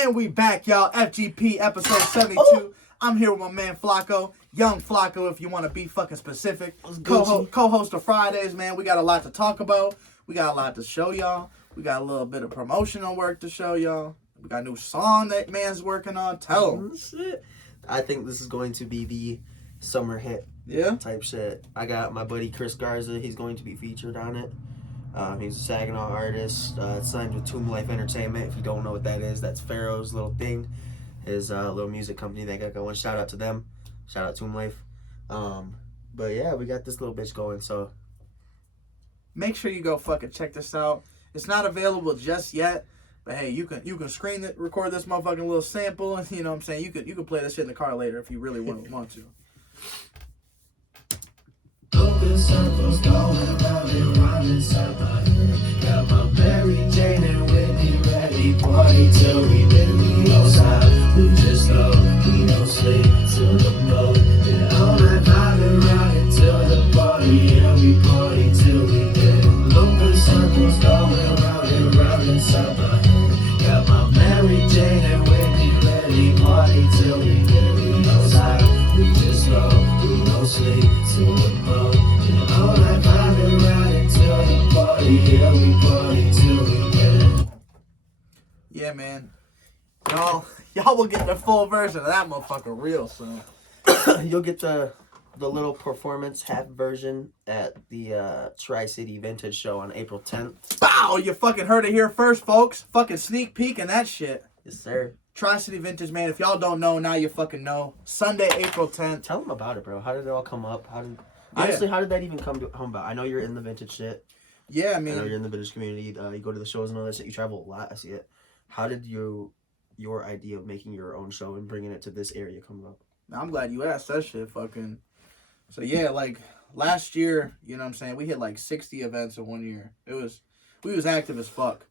And we back, y'all. FGP episode 72. Ooh. I'm here with my man Flaco, young Flaco, if you want to be fucking specific. Co-host of Fridays, man. We got a lot to talk about. We got a lot to show y'all. We got a little bit of promotional work to show y'all. We got a new song that man's working on. Tell him. Shit. I think this is going to be the summer hit. Yeah. Type shit. I got my buddy Chris Garza. He's going to be featured on it. He's a Saginaw artist. Signed with Tomb Life Entertainment. If you don't know what that is, that's Pharaoh's little thing. His little music company they got going. Shout out to them. Shout out Tomb Life. But yeah, we got this little bitch going. So make sure you go fucking check this out. It's not available just yet, but hey, you can record this motherfucking little sample, and you know what I'm saying. You could play this shit in the car later if you really want to. Open circles going round and round inside my head. Got my Mary Jane and Whitney ready. Party till we don't stop. We just go, we don't sleep till the morning. And all night vibing round until the party. Yeah, we party till we get it. Open circles going round and round inside my head. Got my Mary Jane and Whitney ready. Party till we don't stop. We just go, we don't sleep till the morning. And all night vibing round until the party. Yeah, we party till we get it. Yeah, man. Y'all will get the full version of that motherfucker real soon. You'll get the little performance half version at the Tri-City Vintage Show on April 10th. Bow! You fucking heard it here first, folks. Fucking sneak peek and that shit. Yes, sir. Tri-City Vintage, man. If y'all don't know, now you fucking know. Sunday, April 10th. Tell them about it, bro. How did it all come up? Honestly, how did that even come about? I know you're in the vintage shit. Yeah, I mean, I know you're in the vintage community. You go to the shows and all that shit. You travel a lot. I see it. How did your idea of making your own show and bringing it to this area come up? I'm glad you asked that shit, fucking. So yeah, like last year, you know what I'm saying, we hit like 60 events in 1 year. We was active as fuck.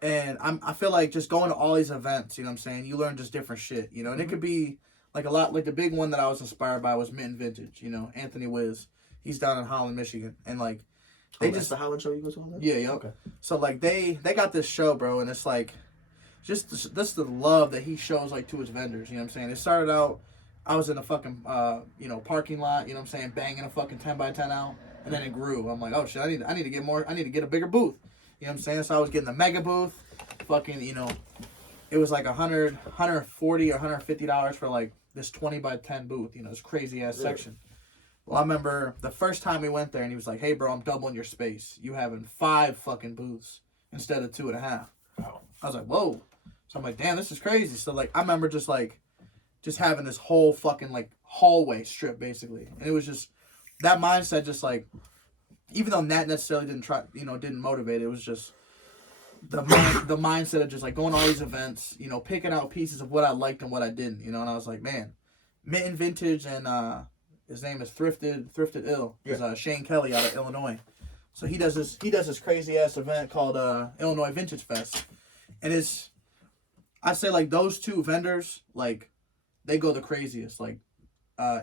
And I feel like just going to all these events, you know what I'm saying, you learn just different shit, you know, and it could be like a lot, like the big one that I was inspired by was Mint Vintage, you know, Anthony Wiz. He's down in Holland, Michigan, and like that's the Holland show you go to all that? Yeah. Okay. So like they got this show, bro, and it's like just this the love that he shows like to his vendors, you know what I'm saying? It started out, I was in a fucking parking lot, you know what I'm saying, banging a fucking 10x10 out, and then it grew. I'm like, oh shit, I need to get a bigger booth. You know what I'm saying? So I was getting the mega booth, fucking, you know, it was like $140 or $150 for like this 20x10 booth, you know, this crazy ass section. Well, I remember the first time we went there and he was like, hey bro, I'm doubling your space. You having 5 fucking booths instead of 2.5. Wow. I was like, whoa. So I'm like, damn, this is crazy. So like I remember just having this whole fucking like hallway strip basically. And it was just that mindset, just like, even though that necessarily didn't motivate it, was just the mindset of just like going to all these events, you know, picking out pieces of what I liked and what I didn't, you know. And I was like, man, Mint and Vintage, and his name is Thrifted Ill. He's Shane Kelly out of Illinois. So he does this crazy ass event called Illinois Vintage Fest. And I'd say like those two vendors, like they go the craziest. Like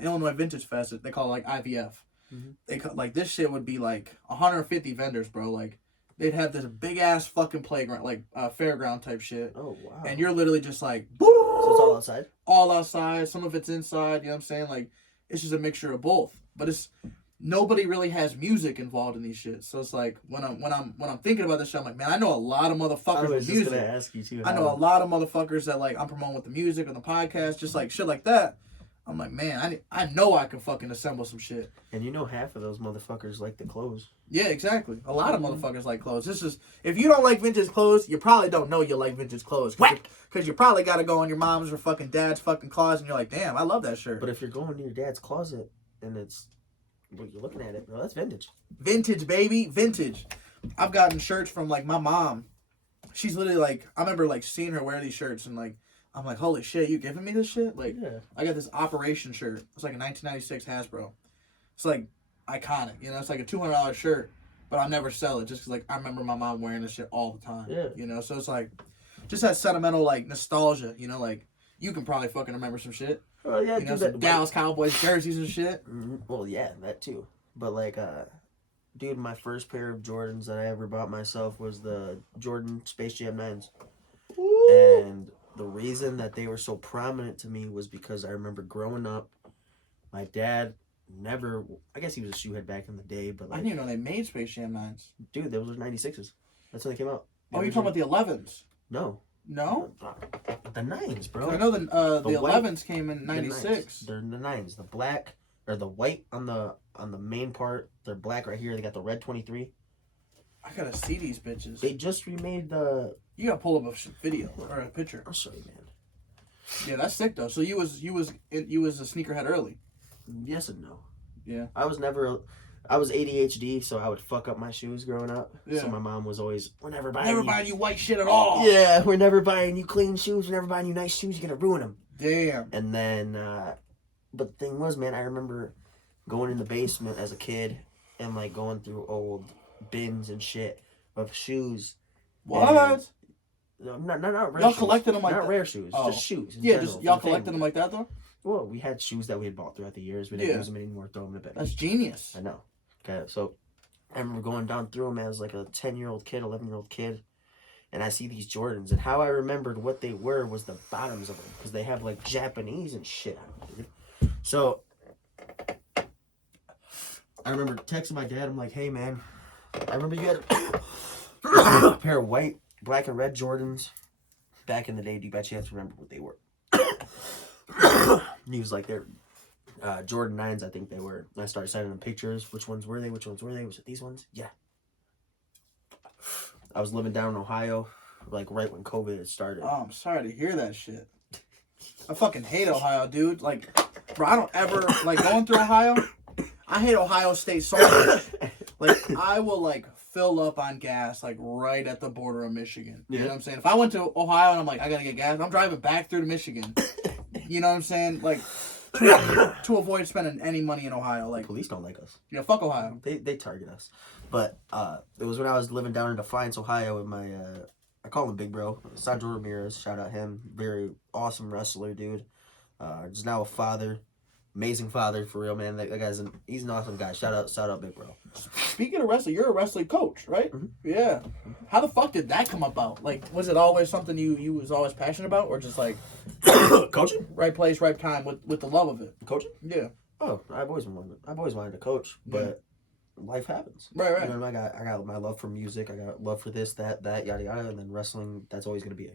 Illinois Vintage Fest, they call it like IVF. Mm-hmm. They like this shit would be like 150 vendors, bro. Like they'd have this big ass fucking playground, like fairground type shit. Oh wow! And you're literally just like, so it's all outside. All outside. Some of it's inside. You know what I'm saying? Like it's just a mixture of both. But nobody really has music involved in these shit. So it's like when I'm thinking about this shit, I'm like, man, I know a lot of motherfuckers with music. Gonna ask you too. I know a lot of motherfuckers that like I'm promoting with the music or the podcast, just like shit like that. I'm like, man, I know I can fucking assemble some shit. And you know half of those motherfuckers like the clothes. Yeah, exactly. A lot of motherfuckers like clothes. This is, if you don't like vintage clothes, you probably don't know you like vintage clothes. Because you probably got to go in your mom's or fucking dad's fucking closet and you're like, damn, I love that shirt. But if you're going to your dad's closet and you're looking at it, bro, that's vintage. Vintage, baby. Vintage. I've gotten shirts from like my mom. She's literally like, I remember like seeing her wear these shirts and like, I'm like, holy shit, you giving me this shit? Like, yeah. I got this Operation shirt. It's like a 1996 Hasbro. It's like iconic, you know. It's like a $200 shirt, but I'll never sell it just because like I remember my mom wearing this shit all the time. Yeah. You know, so it's like just that sentimental like nostalgia. You know, like you can probably fucking remember some shit. Oh yeah, you know, some Dallas Cowboys jerseys and shit. Mm-hmm. Well, yeah, that too. But like, dude, my first pair of Jordans that I ever bought myself was the Jordan Space Jam 9s. Ooh. And the reason that they were so prominent to me was because I remember growing up, my dad never, I guess he was a shoehead back in the day, but I like, didn't even know they made Space Jam 9s. dude, those were 96s. That's when they came out. Oh, you're talking about the 11s? No. No? The 9s, bro. I know the white- 11s came in 96. They're the 9s. The black, or the white on the main part. They're black right here. They got the red 23. I gotta see these bitches. They just remade the... You gotta pull up a video or a picture. I'll show you, man. Yeah, that's sick though. So you was a sneakerhead early. Yes and no. Yeah. I was ADHD, so I would fuck up my shoes growing up. Yeah. So my mom was always, we're never buying you white shit at all. Yeah, we're never buying you clean shoes. We're never buying you nice shoes. You're gonna ruin them. Damn. And then, but the thing was, man, I remember going in the basement as a kid and like going through old bins and shit of shoes. What? And, not rare Y'all shoes. collected them like not that? rare shoes, Oh. just shoes. in Yeah, general, just for y'all the collected family. them like that though? Well, we had shoes that we had bought throughout the years. We didn't use them anymore. Throw them in the bin. That's genius. I know. Okay, so I remember going down through them as like a 10-year-old kid, 11-year-old kid, and I see these Jordans, and how I remembered what they were was the bottoms of them, because they have like Japanese and shit on them, dude. So I remember texting my dad. I'm like, hey man, I remember you had a pair of white, black and red Jordans back in the day. Do you bet you have to remember what they were? And he was like, they're Jordan 9s, I think they were. And I started sending them pictures. Which ones were they? Was it these ones? Yeah. I was living down in Ohio, like right when COVID had started. Oh, I'm sorry to hear that shit. I fucking hate Ohio, dude. Like, bro, I don't ever like going through Ohio. I hate Ohio State so much. Like, I will like fill up on gas like right at the border of Michigan. You know what I'm saying? If I went to Ohio and I'm like, I gotta get gas, I'm driving back through to Michigan. You know what I'm saying? Like, to avoid spending any money in Ohio. Like, Police don't like us. Yeah, fuck Ohio. They target us. But it was when I was living down in Defiance, Ohio, with my I call him Big Bro, Sandro Ramirez. Shout out him, very awesome wrestler, dude. Just now a father, amazing father for real, man. That guy's he's an awesome guy. Shout out Big Bro. Speaking of wrestling, you're a wrestling coach, right? Mm-hmm. Yeah. How the fuck did that come about? Like, was it always something you was always passionate about, or just like Coaching? Right place, right time with the love of it? Coaching? Yeah. Oh, I've always wanted to coach, but life happens. Right. You know, I got my love for music. I got love for this, that, yada yada, and then wrestling. That's always gonna be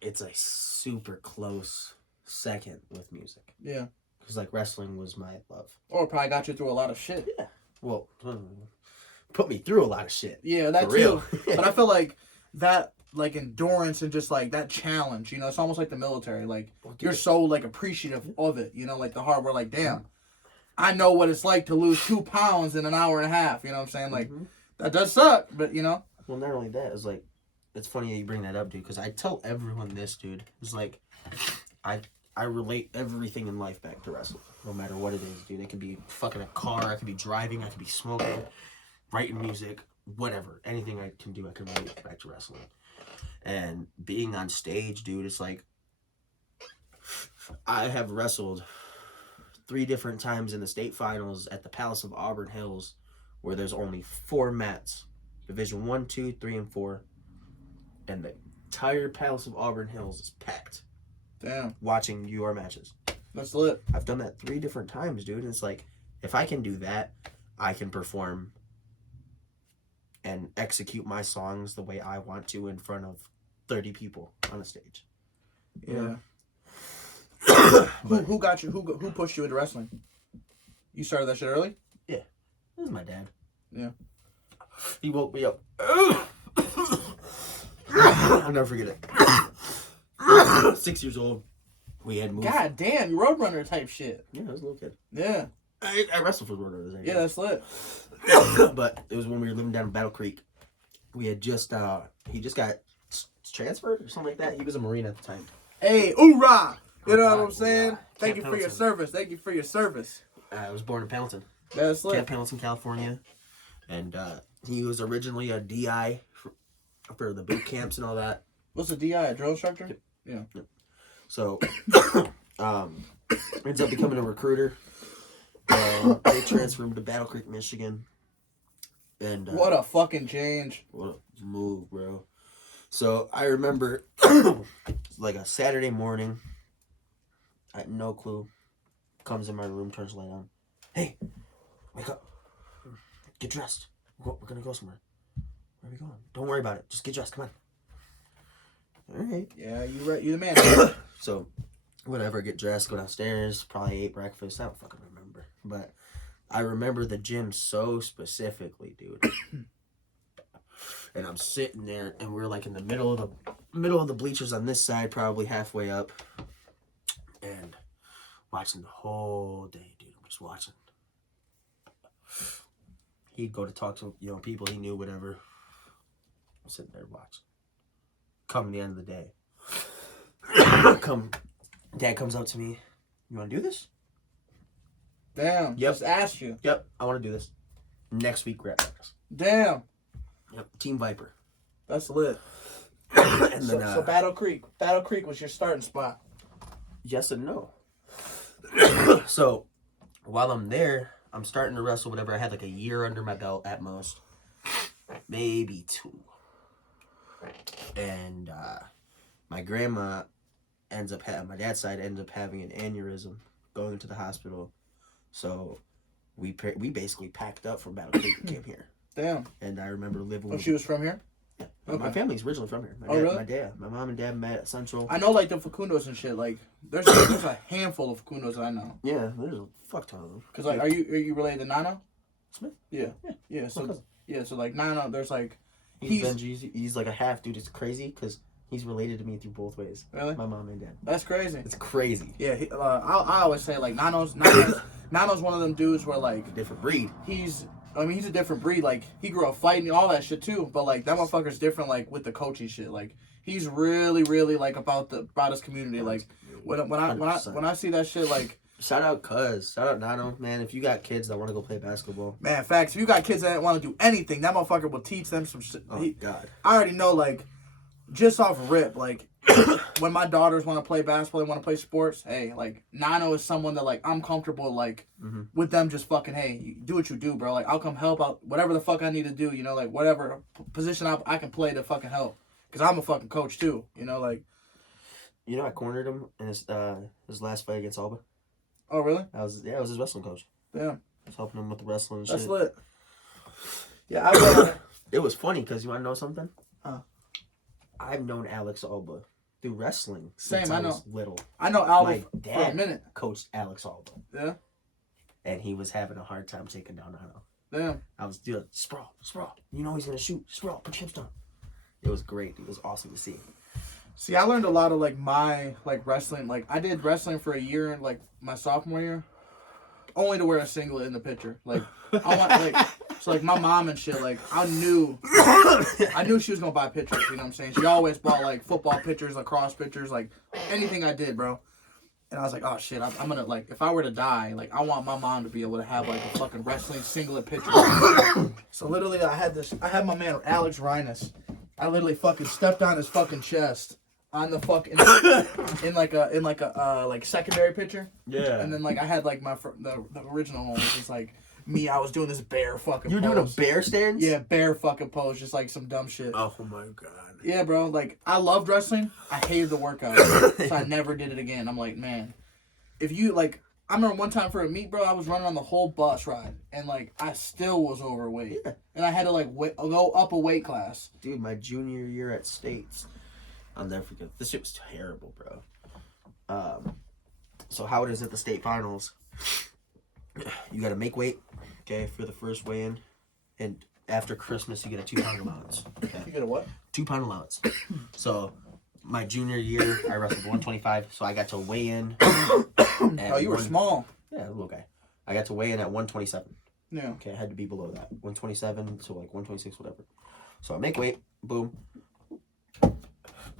it's a super close second with music. Yeah. Because like wrestling was my love. Or probably got you through a lot of shit. Yeah. Well, put me through a lot of shit. Yeah, that for too. real. But I feel like that, like endurance and just like that challenge, you know, it's almost like the military. Like you're so like appreciative of it, you know, like the hard work. Like, damn, I know what it's like to lose 2 pounds in an hour and a half. You know what I'm saying? Like that does suck, but you know. Well, not only that, it's like it's funny that you bring that up, dude. Because I tell everyone this, dude. It's like I relate everything in life back to wrestling, no matter what it is, dude. It could be fucking a car, I could be driving, I could be smoking, writing music, whatever. Anything I can do, I can relate back to wrestling. And being on stage, dude, it's like I have wrestled 3 different times in the state finals at the Palace of Auburn Hills, where there's only 4 mats, Division 1, 2, 3, and 4, and the entire Palace of Auburn Hills is packed. Damn. Watching your matches. That's lit. I've done that 3 different times, dude. And it's like, if I can do that, I can perform and execute my songs the way I want to in front of 30 people on a stage. Yeah. Who got you? Who pushed you into wrestling? You started that shit early? Yeah. This is my dad. Yeah. He woke me up. I'll never forget it. 6 years old. We had moved. God damn, you Roadrunner type shit. Yeah, I was a little kid. Yeah. I wrestled for Roadrunners. Yeah, that's lit. But it was when we were living down in Battle Creek. We had just, he just got transferred or something like that. He was a Marine at the time. Hey, hoorah! You know what I'm saying? Thank you Camp for your Pendleton. service. Thank you for your service. I was born in Pendleton. That's lit. Camp Pendleton, California. And he was originally a DI for the boot camps and all that. What's a DI? A drill instructor? Yeah. So, ends up becoming a recruiter. They transferred him to Battle Creek, Michigan. And What a fucking change. what a move, bro. So I remember like a Saturday morning. I had no clue. Comes in my room, turns the light on. Hey, wake up. Get dressed. We're gonna go somewhere. Where are we going? Don't worry about it. Just get dressed. Come on. All right. Yeah, you the man. So, whatever. Get dressed. Go downstairs. Probably ate breakfast. I don't fucking remember. But I remember the gym so specifically, dude. And I'm sitting there, and we're like in the middle of the bleachers on this side, probably halfway up, and watching the whole day, dude. I'm just watching. He'd go to talk to people he knew, whatever. I'm sitting there watching. Come the end of the day, Dad comes up to me. You want to do this? Damn. Yep. Just asked you. Yep, I want to do this. Next week we're at practice. Damn. Yep, Team Viper. That's lit. And then, So Battle Creek was your starting spot. Yes and no. So while I'm there, I'm starting to wrestle. Whatever. I had like a year under my belt at most, maybe 2. And my grandma my dad's side ends up having an aneurysm, going to the hospital. So we basically packed up from Battle Creek and came here. Damn. And I remember living. Oh, she was from here? Yeah. Okay. My family's originally from here. Really? My mom and dad met at Central. I know, like, the Facundos and shit. Like, there's a handful of Facundos that I know. Yeah, there's a fuck ton of them. Cause like, are you related to Nano? Smith? Yeah. Yeah. So like Nano, there's like he's Benji's. He's like a half dude. It's crazy because he's related to me through both ways. Really? My mom and dad. That's crazy. It's crazy. Yeah. I always say like Nano's one of them dudes where like Different breed. he's a different breed. Like, he grew up fighting and all that shit too. But like, that motherfucker's different. Like, with the coaching shit. Like, he's really, really like about his community. Like, when I see that shit, like. Shout out Cuz. Shout out Nano, man. If you got kids that want to go play basketball. Man, facts. If you got kids that want to do anything, that motherfucker will teach them some shit. Oh, God. I already know, like, just off rip, like, when my daughters want to play basketball, they want to play sports, hey, like, Nano is someone that, like, I'm comfortable, like, with them just fucking, hey, you do what you do, bro. Like, I'll come help out, whatever the fuck I need to do, you know, like, whatever position I can play to fucking help. Because I'm a fucking coach, too, you know, like. You know, I cornered him in his last fight against Alba. Oh, really? I was his wrestling coach. Yeah. I was helping him with the wrestling and That's shit. lit. Yeah, It was funny because you want to know something? Huh. I've known Alex Alba through wrestling Same, since I I know. was little. I know Alba My for a dad minute. coached Alex Alba. Yeah? And he was having a hard time taking down Nano. Damn. I was doing sprawl. You know he's gonna shoot. Sprawl. Put your hips down. It was great. It was awesome to see. See, I learned a lot of, like, my, like, wrestling. Like, I did wrestling for a year, like, my sophomore year. Only to wear a singlet in the picture. Like, I want, like, so, like, my mom and shit, like, I knew she was gonna buy pictures, you know what I'm saying? She always bought, like, football pictures, lacrosse pictures, like, anything I did, bro. And I was like, oh, shit, I'm gonna, like, if I were to die, like, I want my mom to be able to have, like, a fucking wrestling singlet picture. So, literally, I had my man, Alex Rhinus. I literally fucking stepped on his fucking chest. On the fucking in like a secondary picture. Yeah. And then like I had like the original one, which is like me. I was doing this bear fucking. You were pose. doing a bear stance? Yeah, bear fucking pose, just like some dumb shit. Oh my God. Yeah, bro. Like, I loved wrestling. I hated the workout, so I never did it again. I'm like, man, if you like, I remember one time for a meet, bro. I was running on the whole bus ride, and like I still was overweight, and I had to like go up a weight class. Dude, my junior year at States. I'll never forget. This shit was terrible, bro. So how it is at the state finals, you gotta make weight, okay, for the first weigh-in, and after Christmas you get a 2-pound allowance. Okay? You get a what? 2-pound allowance. So my junior year, I wrestled 125, so I got to weigh in. Oh, you were small. Yeah, a little guy. I got to weigh in at 127. Yeah. Okay, I had to be below that. 127 to like 126, whatever. So I make weight, boom.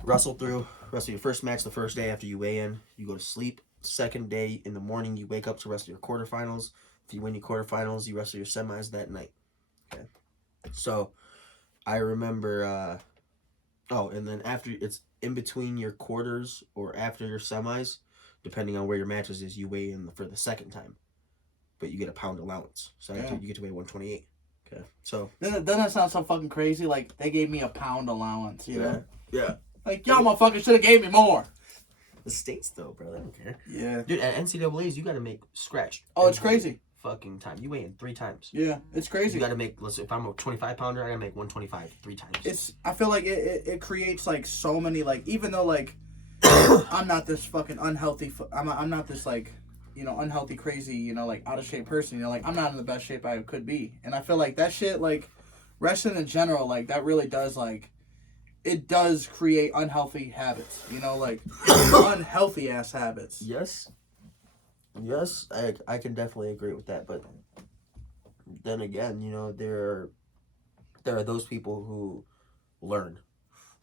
Wrestle your first match the first day after you weigh in. You go to sleep. Second day in the morning, you wake up to wrestle your quarterfinals. If you win your quarterfinals, you wrestle your semis that night. Okay. So I remember, and then after, it's in between your quarters or after your semis, depending on where your matches is, you weigh in for the second time. But you get a pound allowance. So you get to weigh 128. Okay. So doesn't that sound so fucking crazy? Like, they gave me a pound allowance, you know? Yeah. Like, y'all motherfuckers should have gave me more. The states, though, bro, they don't care. Yeah. Dude, at NCAAs, you got to make scratch. Oh, it's crazy. Fucking time. You weigh in 3 times. Yeah, it's crazy. You got to make, let's say, if I'm a 25-pounder, I got to make 125 3 times. I feel like it creates, like, so many, like, even though, like, I'm not this fucking unhealthy, I'm not this, like, you know, unhealthy, crazy, you know, like, out of shape person, you know, like, I'm not in the best shape I could be. And I feel like that shit, like, wrestling in general, like, that really does, like, it does create unhealthy habits, you know, like, unhealthy ass habits. Yes, I can definitely agree with that. But then again, you know, there are those people who learn.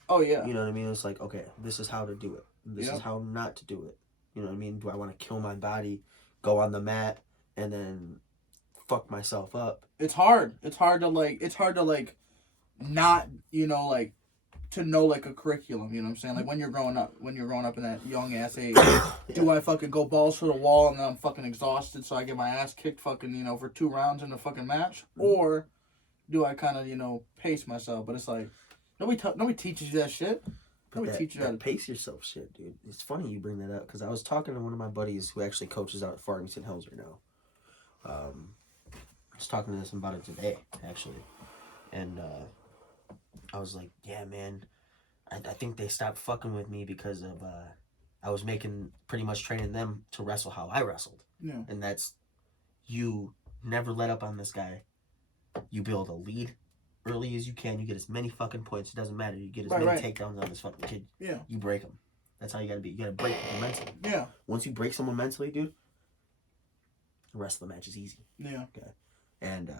Oh yeah. You know what I mean? It's like, okay, this is how to do it. This is how not to do it. You know what I mean? Do I want to kill my body, go on the mat, and then fuck myself up? It's hard. It's hard to like not, you know, like, to know, like, a curriculum, you know what I'm saying? Like, when you're growing up in that young ass age, do I fucking go balls to the wall and then I'm fucking exhausted so I get my ass kicked fucking, you know, for 2 rounds in a fucking match? Or do I kind of, you know, pace myself? But it's like, nobody teaches you that shit. Nobody teaches you how to pace yourself shit, dude. It's funny you bring that up because I was talking to one of my buddies who actually coaches out at Farmington Hills right now. I was talking to him about it today, actually. And, I was like, yeah, man, I think they stopped fucking with me because of, I was pretty much training them to wrestle how I wrestled. Yeah. And that's, you never let up on this guy. You build a lead early as you can. You get as many fucking points. It doesn't matter. You get as many takedowns on this fucking kid. Yeah. You break him. That's how you gotta be. You gotta break them mentally. Yeah. Once you break someone mentally, dude, the rest of the match is easy. Yeah. Okay. And,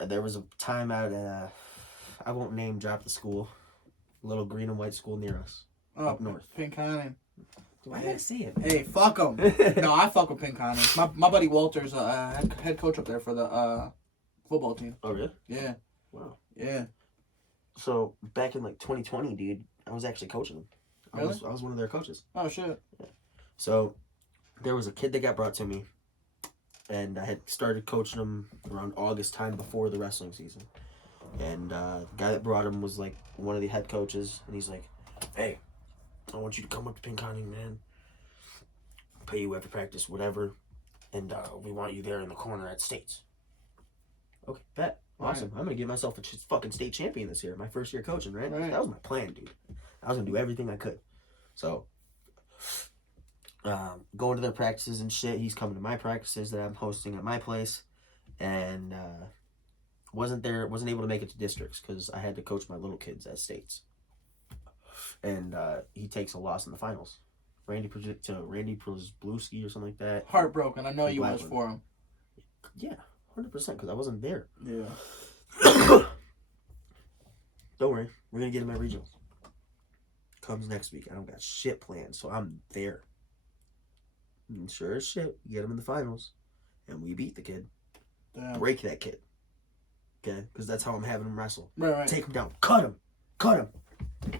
there was a time at I won't name drop the school, a little green and white school near us, up north. Pinconning. Do I gotta say it? Hey, fuck them. No, I fuck with Pinconning. My buddy Walter's head coach up there for the football team. Oh really? Yeah. Wow. Yeah. So back in like 2020, dude, I was actually coaching them. I was one of their coaches. Oh shit. Yeah. So there was a kid that got brought to me. And I had started coaching him around August time before the wrestling season. And the guy that brought him was like one of the head coaches. And he's like, hey, I want you to come up to Pinconning, man. I'll pay you after practice, whatever. And we want you there in the corner at States. Okay, bet. Awesome. I'm going to get myself a fucking state champion this year. My first year coaching, right? That was my plan, dude. I was going to do everything I could. So going to their practices and shit. He's coming to my practices that I'm hosting at my place, and wasn't able to make it to districts because I had to coach my little kids at states. And he takes a loss in the finals. Randy Przebluski or something like that. Heartbroken. I know you was for him. Yeah, 100% because I wasn't there. Yeah. Don't worry, we're gonna get him at regionals. Comes next week. I don't got shit planned, so I'm there. And sure as shit, we get him in the finals, and we beat the kid. Damn. Break that kid. Okay? Because that's how I'm having him wrestle. Right. Take him down. Cut him.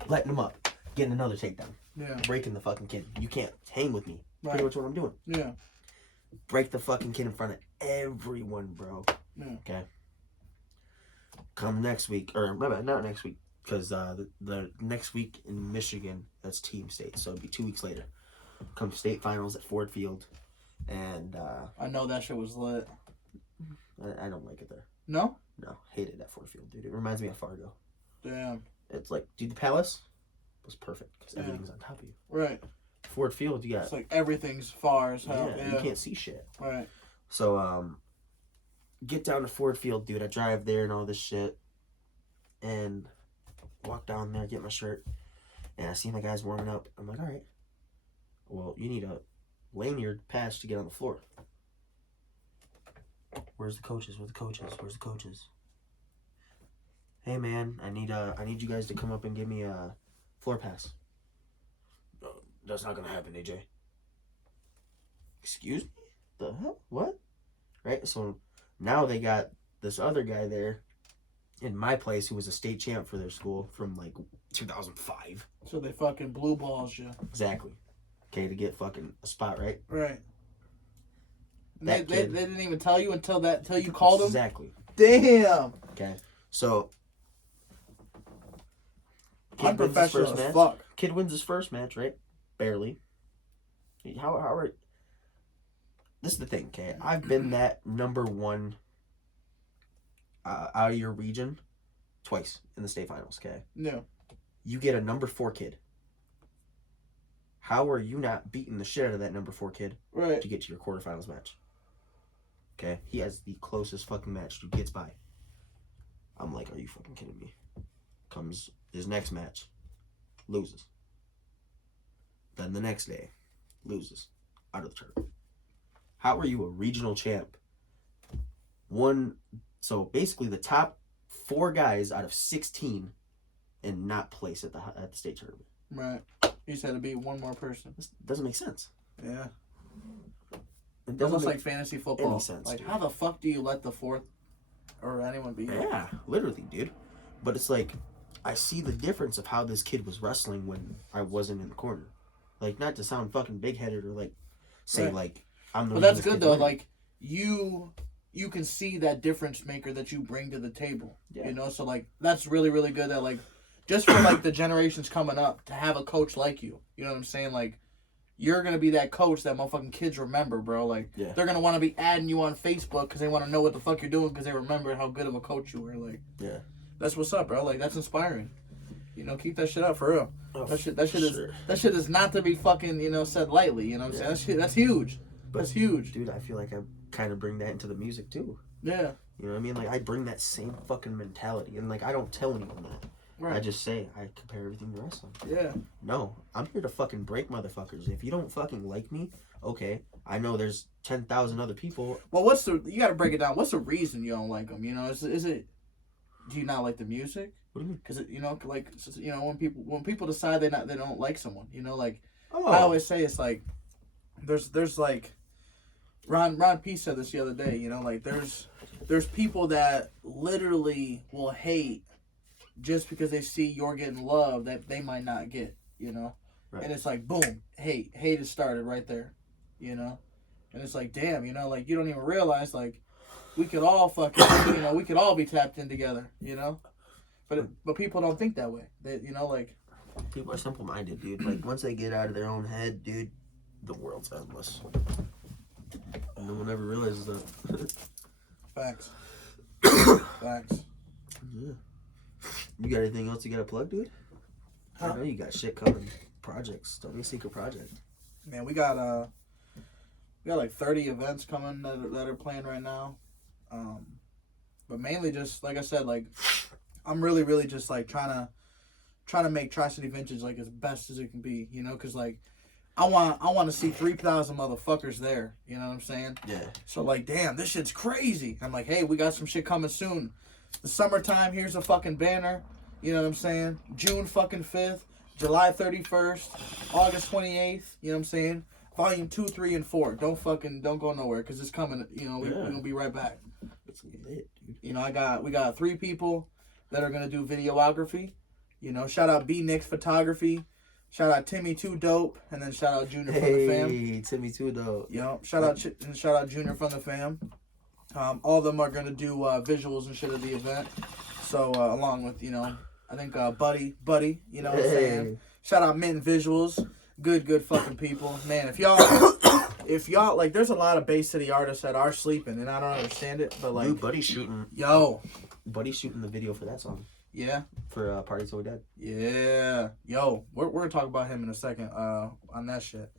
Letting him up. Getting another takedown. Yeah. Breaking the fucking kid. You can't hang with me. Right. Pretty much what I'm doing. Yeah. Break the fucking kid in front of everyone, bro. Yeah. Okay? Come next week, or maybe not next week, because the next week in Michigan, that's team state, so it'd be 2 weeks later. Come state finals at Ford Field, and I know that shit was lit. I don't like it there. No? No, hate it at Ford Field, dude. It reminds me of Fargo. Damn. It's like, dude, the Palace was perfect because everything's on top of you. Right. Ford Field, you got. It's like everything's far as hell. Yeah, you can't see shit. Right. So get down to Ford Field, dude. I drive there and all this shit, and walk down there, get my shirt, and I see my guys warming up. I'm like, all right. Well, you need a lanyard pass to get on the floor. Where's the coaches? Where's the coaches? Hey man, I need you guys to come up and give me a floor pass. That's not gonna happen, AJ. Excuse me? The hell? What? Right? So now they got this other guy there in my place who was a state champ for their school from like 2005. So they fucking blue balls you. Exactly. Okay, to get fucking a spot, right? Right. They didn't even tell you until you called them? Exactly. Damn. Okay. So unprofessional as fuck. Kid wins his first match, right? Barely. How are... This is the thing, okay? I've been that number one out of your region twice in the state finals, okay? Yeah. You get a number 4 kid. How are you not beating the shit out of that number 4 kid Right. to get to your quarterfinals match? Okay? He has the closest fucking match. Dude gets by. I'm like, are you fucking kidding me? Comes his next match. Loses. Then the next day. Loses. Out of the tournament. How are you a regional champ? So basically the top 4 guys out of 16 and not place at the state tournament. Right. You said to beat one more person. This doesn't make sense. Yeah. It It's doesn't almost make like fantasy football. any sense, Like, dude. how the fuck do you let the 4th or anyone beat you? Yeah, literally, dude. But it's like, I see the difference of how this kid was wrestling when I wasn't in the corner. Like, not to sound fucking big-headed or like say Right. like I'm the. But that's this good kid's though. winning. Like you can see that difference maker that you bring to the table. Yeah. You know, so like that's really really good. That like just for like the generations coming up to have a coach like you. You know what I'm saying? Like you're gonna be that coach that motherfucking kids remember, bro. Like Yeah. they're gonna want to be adding you on Facebook because they want to know what the fuck you're doing because they remember how good of a coach you were. Like Yeah. that's what's up, bro. Like that's inspiring. You know, keep that shit up for real. Oh, That shit sure. is not to be fucking, you know, said lightly. You know what I'm saying? That's huge. But, That's huge. dude. I feel like I kind of bring that into the music too. Yeah. You know what I mean? Like I bring that same fucking mentality, and like I don't tell anyone that. Right. I just say I compare everything to wrestling. Yeah. No, I'm here to fucking break motherfuckers. If you don't fucking like me, okay. I know there's 10,000 other people. Well, you got to break it down. What's the reason you don't like them? You know, is it? Do you not like the music? What do you mean? Because you know, like you know, when people decide they don't like someone, you know, like Oh, I always say, it's like there's like Ron P said this the other day. You know, like there's people that literally will hate just because they see you're getting love that they might not get. You know, Right. and it's like boom, hate is started right there. You know, and it's like damn, you know, like you don't even realize like we could all fucking you know we could all be tapped in together. You know. But people don't think that way. They, you know, like people are simple-minded, dude. Like once they get out of their own head, dude, the world's endless. No one ever realizes that. facts. Facts. Yeah. You got anything else you got to plug, dude? Huh? I know you got shit coming. Projects. Tell me a secret project. Man, we got like 30 events coming that are playing right now. But mainly just like I said, like I'm really just like trying to make Tri-City Vintage like as best as it can be, you know, because like I want to see 3,000 motherfuckers there, you know what I'm saying? Yeah. So like, damn, this shit's crazy. I'm like, hey, we got some shit coming soon. The summertime, here's a fucking banner, you know what I'm saying? June fucking 5th, July 31st, August 28th, you know what I'm saying? Volume 2, 3, and 4. Don't go nowhere because it's coming, you know, we're gonna be right back. It's lit, dude. You know, we got 3 people that are gonna do videography. You know, shout out B Nick's Photography, shout out Timmy Too Dope, and then shout out Junior from the fam. Hey, Timmy too, though. You know, shout out Junior from the fam. All of them are gonna do visuals and shit of the event. So along with I think Buddy, you know what I'm saying. Shout out Mint Visuals, good fucking people, man. If y'all like, there's a lot of Bay City artists that are sleeping, and I don't understand it, but like, Dude, Buddy's shooting the video for that song. Yeah. For Party So Dead. Yeah. Yo, we're gonna talk about him in a second on that shit.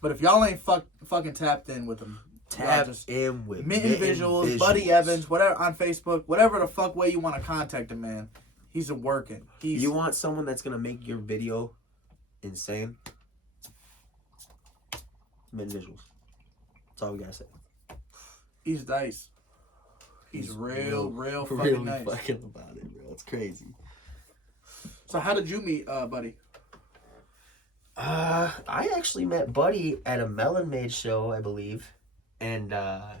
But if y'all ain't fucking tapped in with him, Tap in with Mitten Visuals, Buddy Evans, whatever, on Facebook, whatever the fuck way you want to contact him, man. He's a working. You want someone that's gonna make your video insane? Mitten Visuals. That's all we gotta say. He's Dayz. He's real fucking really nice. fucking about it, bro. It's crazy. So how did you meet Buddy? I actually met Buddy at a Melon Made show, I believe, and I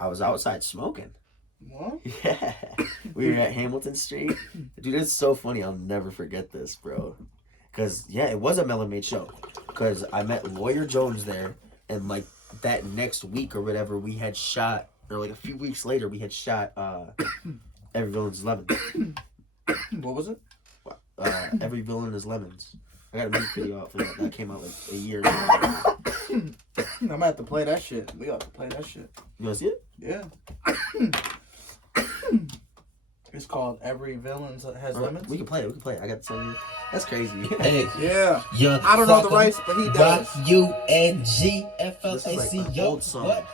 was outside smoking. What? Yeah, we were at Hamilton Street. Dude, it's so funny. I'll never forget this, bro. Cause it was a Melon Made show. Cause I met Lawyer Jones there, and like that next week or whatever, we had shot. Or like a few weeks later, we had shot Every Villain's Lemon. What was it? Every Villain is Lemons. I got a music video out for that. That came out like a year ago. I'm gonna have to play that shit. We got to play that shit. You wanna see it? Yeah. It's called Every Villain Has Lemons. We can play it. I got some. That's crazy. Hey, Yeah. young I don't know the Flaco, rights, but he does. This is like an old song. What?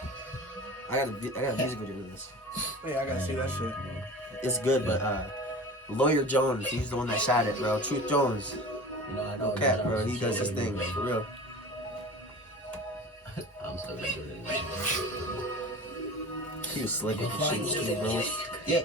I got a music video of this. Hey, I gotta see that shit. It's good, but Lawyer Jones, he's the one that shot it, bro. Truth Jones. You know, I No know cap, that bro. I'm He does his thing, for real. I'm still gonna do it. He was slick with the shit too, bro. Yeah.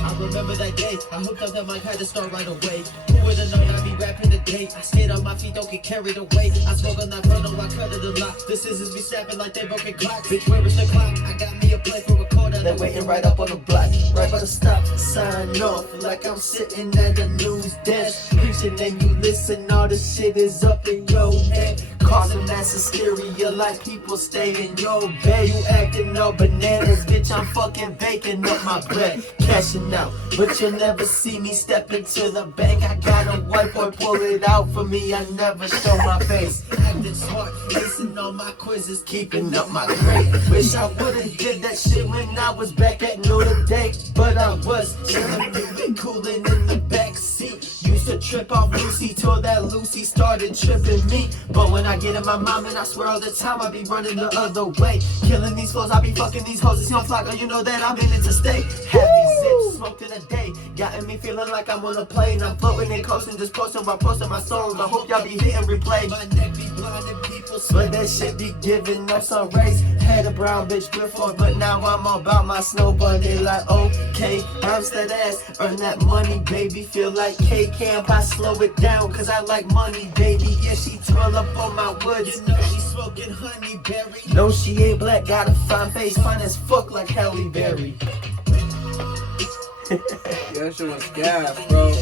I remember that day, I hooked up that mic, had to start right away. Who would've known I'd be rapping today? I stayed on my feet, don't get carried away. I smoke on that bundle, I cut it a lot. The scissors be snapping like they broken clocks. Bitch, where is the clock? I got me a play for a recorder. They're waiting right up on the block, right by the stop sign off. Like I'm sitting at the news desk, preaching and you listen, all the shit is up in your head. Causing mass hysteria like people stay in your bed. You acting all bananas, bitch, I'm fucking baking up my bread. Cashing out, but you'll never see me step into the bank. I got a white boy pull it out for me, I never show my face. Acting smart, listen on my quizzes, keeping up my grade. Wish I would've did that shit when I was back at Notre Dame, but I was chillin' with cooling in the backseat. Used to trip off Lucy till that Lucy started tripping me. But when I get in my mind, and I swear all the time I be running the other way. Killing these flows, I be fucking these hoes. It's young Flaco, you know that I'm in it to stay. Happy zips, smoked in a day, gotten me feeling like I'm on a plane. I'm floating and coasting, just posting while posting my songs. I hope y'all be hitting replay. My neck be blind and people swear that shit be giving up some race. Had a brown bitch before, but now I'm all about my snow bunny. Like okay, bounce that ass, earn that money, baby. Feel like K-Camp, I slow it down, cause I like money, baby. Yeah, she twirl up on my woods. You know she smoking honey berry. No, she ain't black, got a fine face, fine as fuck like Halle Berry. Yeah, that shit was gas, bro.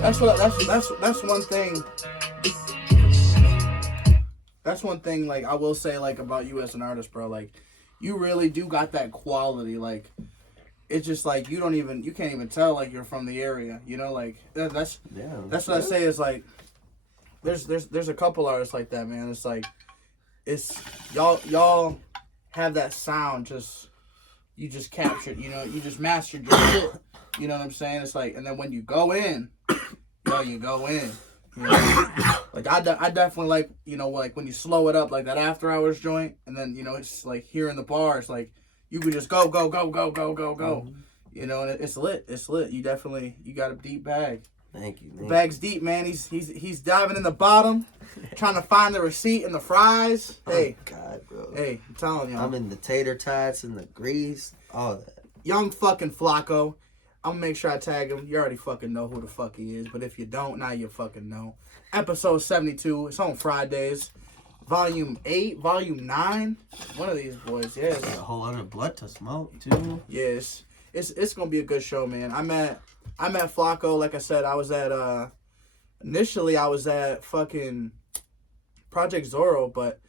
That's one thing. That's one thing, like, I will say, like, about you as an artist, bro. Like, you really do got that quality. Like, it's just like you can't even tell like you're from the area. You know, like that's what I say is like there's a couple artists like that, man. It's like y'all have that sound you just captured, you know, you just mastered your shit. You know what I'm saying? It's like, and then when you go in, you go in. You know? Like I definitely like, you know, like when you slow it up like that after hours joint, and then, you know, it's like here in the bar, it's like you could just go. Mm-hmm. You know, and it's lit. You got a deep bag. Thank you. The bag's deep, man. He's diving in the bottom, trying to find the receipt and the fries. Hey, oh God, bro. Hey, I'm telling you. I'm in the tater tots and the grease, all that. Young fucking Flaco. I'm gonna make sure I tag him. You already fucking know who the fuck he is, but if you don't, now you fucking know. Episode 72. It's on Fridays. Volume 8, Volume 9. One of these boys, yes. There's a whole other blood to smoke too. Yes, it's gonna be a good show, man. I met Flaco. Like I said, I was at initially I was at fucking Project Zorro, but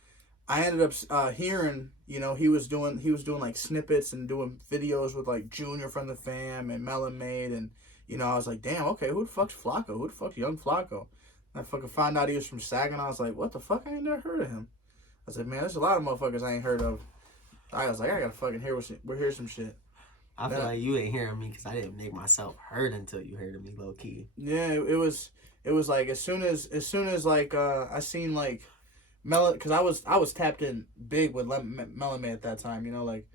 I ended up hearing, you know, he was doing like snippets and doing videos with like Junior from the Fam and Melon Made, and you know, I was like, damn, okay, who the fuck's Flaco? Who the fuck's Young Flaco? And I fucking found out he was from Saginaw. I was like, what the fuck? I ain't never heard of him. I said, man, there's a lot of motherfuckers I ain't heard of. I was like, I gotta fucking hear some shit. I feel like you ain't hearing me because I didn't make myself heard until you heard of me, low key. Yeah, it was like as soon as like I seen like Melon, because I was tapped in big with Melon Man at that time. You know, like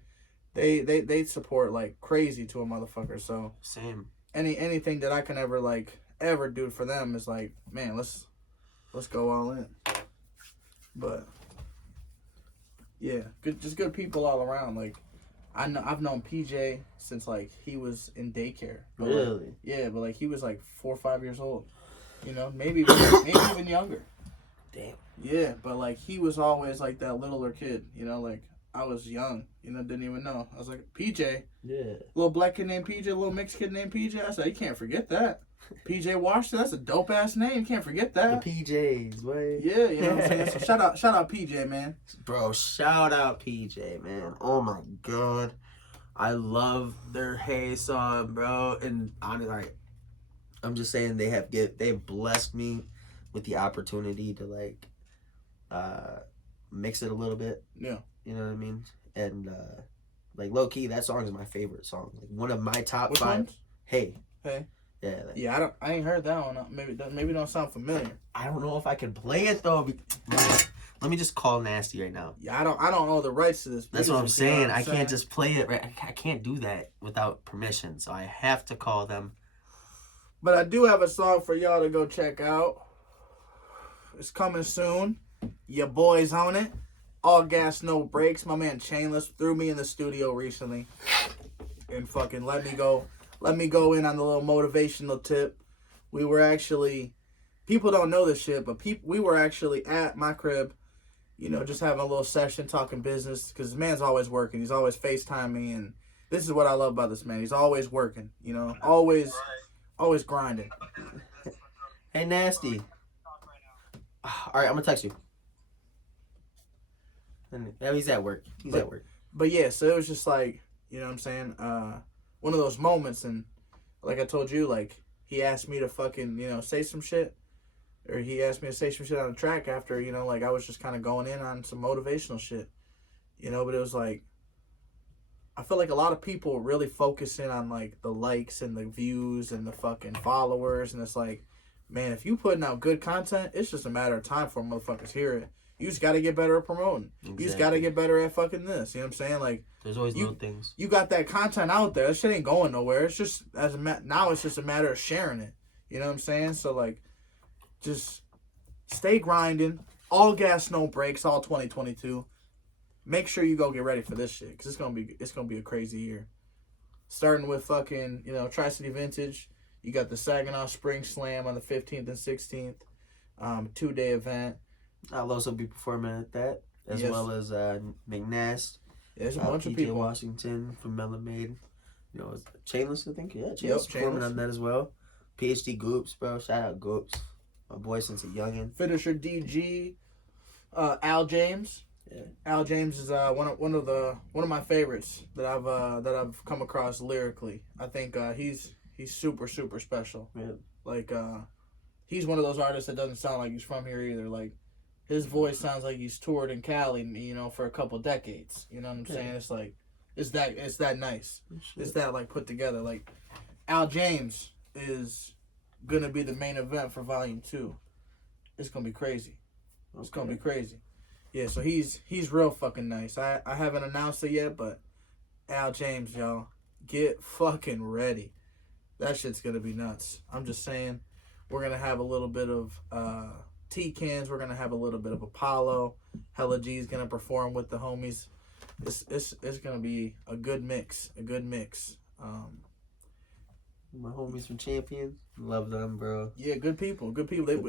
they support like crazy to a motherfucker. So same. Anything that I can ever do for them is like, man, let's go all in. But yeah, good people all around. Like I've known PJ since like he was in daycare. But really? Like, yeah, but like he was like 4 or 5 years old. You know, maybe even younger. Damn. Yeah, but like he was always like that littler kid. You know, like I was young. You know, didn't even know. I was like, PJ. Yeah. Little black kid named PJ, little mixed kid named PJ. I said, you can't forget that. PJ Washington, that's a dope ass name. You can't forget that. The PJs, way. Yeah, you know what I'm saying? So shout out PJ, man. Bro, shout out PJ, man. Oh my God. I love their Hey song, bro. And honestly, like, I'm just saying they've blessed me with the opportunity to like mix it a little bit. Yeah. You know what I mean? And like low key, that song is my favorite song. Like one of my top Which 5. ones? Hey. Hey. Yeah. Like, Yeah, I ain't heard that one. Maybe it don't sound familiar. I don't know if I can play it though. Let me just call Nasty right now. Yeah, I don't own the rights to this. That's what I'm saying. I can't just play it. Right? I can't do that without permission. So I have to call them. But I do have a song for y'all to go check out. It's coming soon. Your boy's on it. All gas, no brakes. My man Chainless threw me in the studio recently and fucking let me go in on the little motivational tip. We were actually, people don't know this shit, but we were actually at my crib, you know, just having a little session, talking business, because the man's always working. He's always FaceTiming, and this is what I love about this man. He's always working, you know, always grinding. Hey, Nasty. All right, I'm going to text you. Yeah, he's at work. But yeah, so it was just like, you know what I'm saying? One of those moments, and like I told you, like, he asked me to fucking, you know, say some shit. Or he asked me to say some shit on the track after, you know, like I was just kind of going in on some motivational shit. You know, but it was like, I feel like a lot of people really focus in on like the likes and the views and the fucking followers. And it's like, man, if you putting out good content, it's just a matter of time for motherfuckers hear it. You just got to get better at promoting. Exactly. You just got to get better at fucking this. You know what I'm saying? Like, there's always little things. You got that content out there. That shit ain't going nowhere. It's just now it's just a matter of sharing it. You know what I'm saying? So like, just stay grinding. All gas, no brakes. All 2022. Make sure you go get ready for this shit, because it's gonna be a crazy year. Starting with fucking, you know, Tri-City Vintage. You got the Saginaw Spring Slam on the 15th and 16th. 2-day event. I'll also be performing at that, as well as McNast. Yeah, there's a bunch of people. Washington from Melon Maid. You know, Chainless, I think. Yeah, Chainless performing on that as well. PhD Goops, bro. Shout out Goops. My boy since a youngin'. Finisher DG. Al James. Yeah. Al James is one of my favorites that I've come across lyrically. I think he's super special. Yeah. Like he's one of those artists that doesn't sound like he's from here either. Like, his voice sounds like he's toured in Cali, you know, for a couple decades. You know what I'm saying? It's like, it's that nice. It's that like put together. Like, Al James is gonna be the main event for Volume 2. It's gonna be crazy. It's gonna be crazy. Yeah, so he's real fucking nice. I haven't announced it yet, but Al James, y'all, get fucking ready. That shit's gonna be nuts. I'm just saying, we're gonna have a little bit of T-Cans. We're gonna have a little bit of Apollo. Hella G's gonna perform with the homies. It's gonna be a good mix. My homies from Champion, love them, bro. Yeah, good people.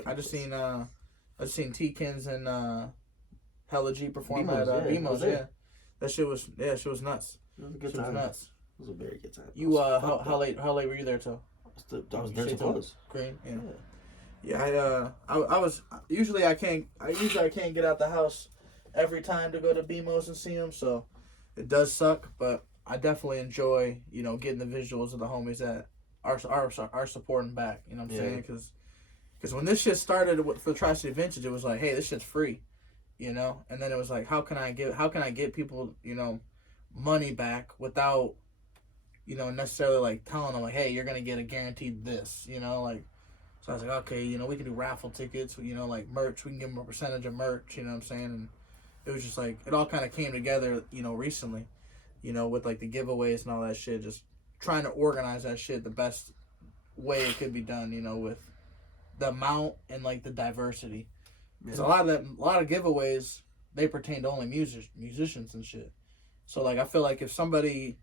I just seen T-Cans and Hella G perform at Bimos. Yeah, that shit was nuts. It was a good time. It was a very good time. You how late were you there till? I was there till close. Green. Yeah. Yeah, I was usually I can't get out the house every time to go to BMOs and see them, so it does suck, but I definitely enjoy, you know, getting the visuals of the homies that are supporting back. You know what I'm saying? Because when this shit started for Tri-City Vintage, it was like, hey, this shit's free, you know, and then it was like, how can I get people, you know, money back without, you know, necessarily like telling them like, hey, you're gonna get a guaranteed this, you know, like. So I was like, okay, you know, we can do raffle tickets, you know, like merch. We can give them a percentage of merch, you know what I'm saying? And it was just like, it all kind of came together, you know, recently, you know, with like the giveaways and all that shit, just trying to organize that shit the best way it could be done, you know, with the amount and like the diversity. Because a lot of giveaways, they pertain to only musicians and shit. So like, I feel like if somebody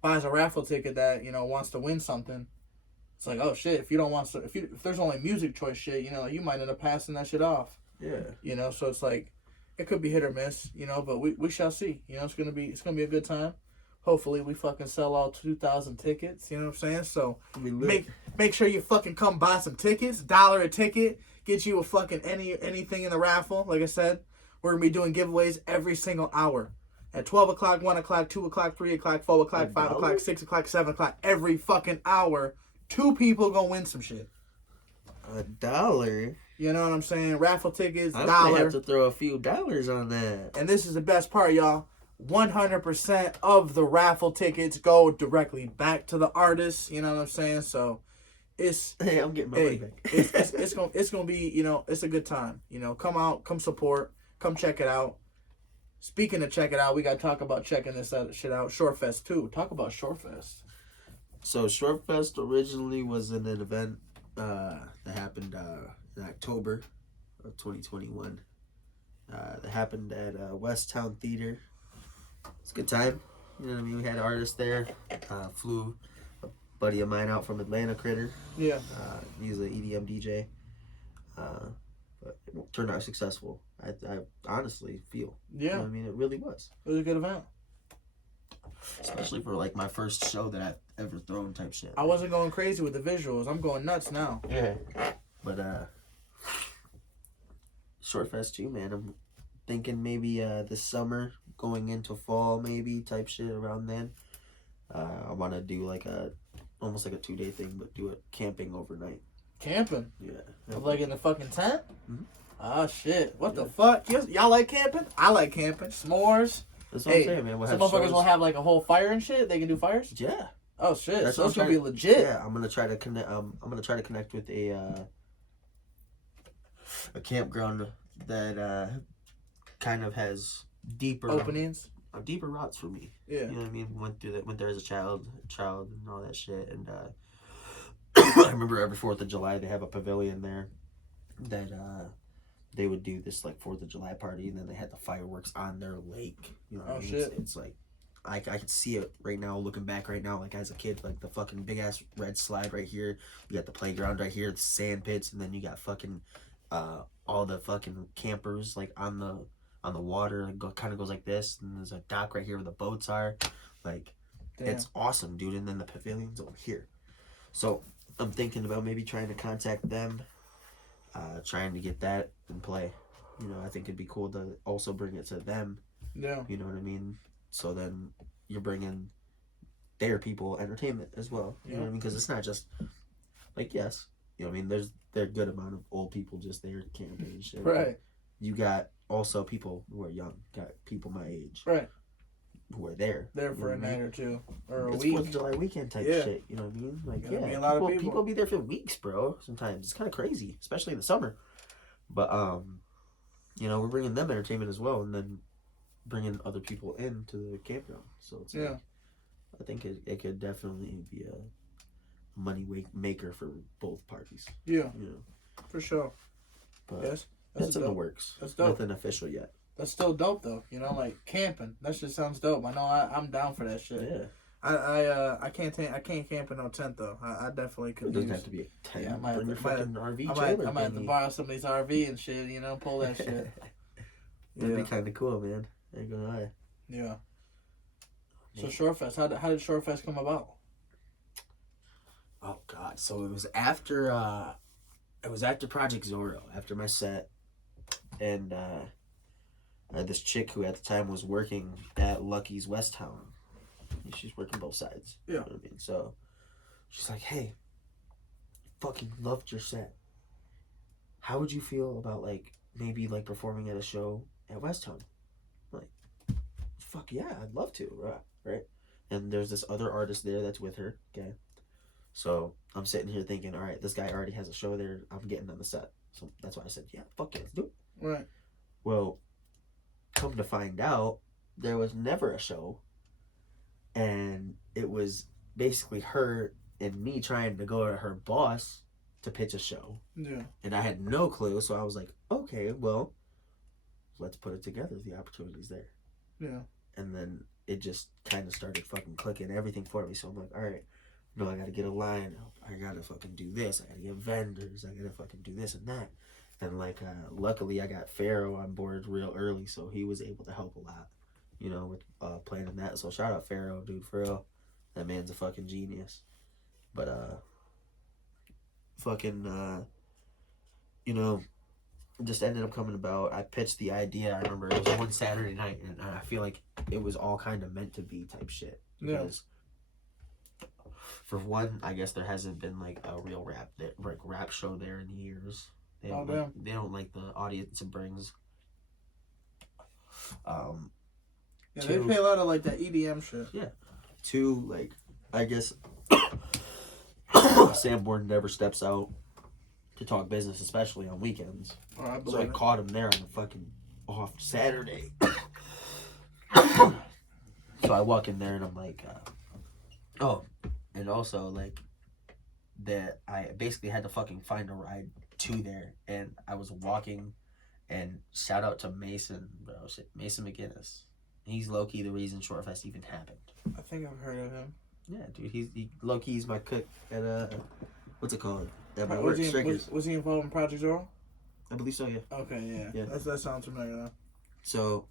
buys a raffle ticket that, you know, wants to win something, it's like, oh shit, if there's only music choice shit, you know, you might end up passing that shit off. Yeah. You know, so it's like, it could be hit or miss, you know, but we shall see. You know, it's gonna be a good time. Hopefully we fucking sell all 2,000 tickets, you know what I'm saying? So make sure you fucking come buy some tickets, $1 a ticket, get you a fucking anything in the raffle. Like I said, we're gonna be doing giveaways every single hour. At 12 o'clock, 1 o'clock, 2 o'clock, 3 o'clock, 4 o'clock, $1? 5 o'clock, 6 o'clock, 7 o'clock, every fucking hour, 2 people gonna win some shit. $1? You know what I'm saying? Raffle tickets, I'm gonna dollar. have to throw a few dollars on that. And this is the best part, y'all. 100% of the raffle tickets go directly back to the artists. You know what I'm saying? So it's Hey, I'm getting my money back. it's gonna be, you know, it's a good time. You know, come out, come support, come check it out. Speaking of check it out, we gotta talk about checking this shit out. Shortfest too. Talk about Shortfest. So Shortfest originally was an event that happened in October of 2021. That happened at West Town Theater. It's a good time. You know what I mean? We had artists there. Flew a buddy of mine out from Atlanta, Critter. Yeah. He's an EDM DJ. But it turned out successful. I honestly feel. Yeah. You know what I mean? It really was. It was a good event. Especially for like my first show that I've ever thrown type shit. I wasn't going crazy with the visuals. I'm going nuts now. Yeah. But Shortfest too, man. I'm thinking maybe this summer, going into fall maybe type shit around then. I want to do like almost like a 2-day thing, but do it camping overnight. Camping? Yeah. Like in the fucking tent? Mhm. Ah, shit. What the fuck? Y'all like camping? I like camping. S'mores. That's what I'm saying, man. We'll some have motherfuckers shows. will have like a whole fire and shit. They can do fires? Yeah. Oh, shit. That's So what it's I'm going to be legit. Yeah, I'm gonna try to connect. I'm gonna try to connect with a campground that kind of has deeper Openings? deeper routes for me. Yeah. You know what I mean? Went there as a child and all that shit. And I remember every 4th of July they have a pavilion there that they would do this like 4th of July party, and then they had the fireworks on their lake. You know what I mean? Shit. It's like I could see it right now, looking back right now, like as a kid, like the fucking big ass red slide right here. You got the playground right here, the sand pits, and then you got fucking all the fucking campers like on the water. It kind of goes like this, and there's a dock right here where the boats are. Like, Damn. It's awesome, dude. And then the pavilion's over here. So I'm thinking about maybe trying to contact them, trying to get that in play. You know, I think it'd be cool to also bring it to them. Yeah. You know what I mean? So then you're bringing their people entertainment as well. You know what I mean? Because it's not just like, yes, you know what I mean? There's a good amount of old people just there camping and shit. Right. You got also people who are young. Got people my age. Right. Who are there. There for a night or two. Or a it's week. 4th of July weekend type Yeah. shit. You know what I mean? Like, Gonna yeah. be a lot of people. People be there for weeks, bro. Sometimes. It's kind of crazy. Especially in the summer. But, you know, we're bringing them entertainment as well. And then bringing other people into the campground. So it's like, I think it could definitely be a money maker for both parties. Yeah. You know, For sure. but Yes. that's in the dope. works. That's dope. Nothing official yet. That's still dope though. You know, like camping. That shit sounds dope. I know I'm down for that shit. Yeah. I can't camp in no tent though. I definitely could. It doesn't have to be a tent. Yeah, I might Bring your fucking RV I trailer. might have to borrow somebody's RV and shit. You know, pull that shit. That'd be kind of cool, man. I ain't gonna lie. Yeah. So Shortfest, how did Shortfest come about? Oh God! So it was after Project Zorro, after my set, and I had this chick who at the time was working at Lucky's West Town. She's working both sides. Yeah. You know what I mean? So she's like, "Hey, fucking loved your set. How would you feel about like maybe like performing at a show at West Town?" I'm like, fuck yeah, I'd love to, right? And there's this other artist there that's with her. Okay. So I'm sitting here thinking, all right, this guy already has a show there. I'm getting on the set. So that's why I said, yeah, fuck yeah, let's do it. Right. Well, come to find out, there was never a show. And it was basically her and me trying to go to her boss to pitch a show. Yeah. And I had no clue. So I was like, okay, well, let's put it together. The opportunity's there. Yeah. And then it just kind of started fucking clicking everything for me. So I'm like, all right, no, I got to get a line. I got to fucking do this. I got to get vendors. I got to fucking do this and that. And like, luckily I got Pharaoh on board real early. So he was able to help a lot, you know, with planning that. So shout out Pharaoh, dude, for real. That man's a fucking genius. But, fucking, you know, just ended up coming about. I pitched the idea. I remember it was one Saturday night, and I feel like it was all kind of meant to be type shit. Because for one, I guess there hasn't been like a real rap show there in years. They don't like the audience it brings. Yeah, they play a lot of like that EDM shit. Yeah. Two, like, I guess Sanborn never steps out to talk business, especially on weekends. Oh, so I caught him there on a fucking off Saturday. So I walk in there and I'm like, oh, and also like that I basically had to fucking find a ride to there, and I was walking, and shout out to Mason, bro, Mason McGinnis. He's low key the reason Shortfest even happened. I think I've heard of him. Yeah, dude, he low key's my cook at what's it called? At my was work, was he involved in Project Zorro? I believe so, yeah. Okay, yeah. That sounds familiar though. So,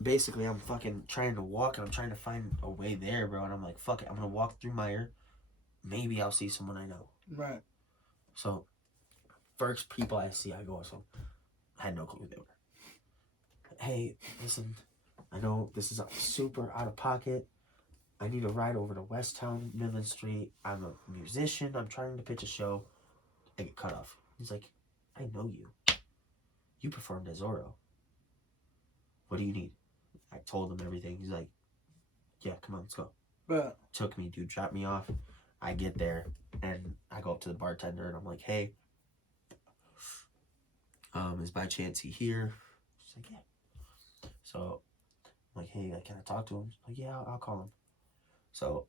basically I'm fucking trying to walk and I'm trying to find a way there, bro, and I'm like, fuck it, I'm gonna walk through Meyer. Maybe I'll see someone I know. Right. So, first people I see, I go, so I had no clue who they were. Hey, listen, I know this is super out of pocket. I need a ride over to Westtown, Midland Street. I'm a musician. I'm trying to pitch a show. I get cut off. He's like, I know you. You performed at Zorro. What do you need? I told him everything. He's like, yeah, come on, let's go. But took me, dude, dropped me off. I get there, and I go up to the bartender, and I'm like, hey, is by chance he here? She's like, yeah. So, I'm like, hey, can I talk to him? She's like, yeah, I'll call him. So,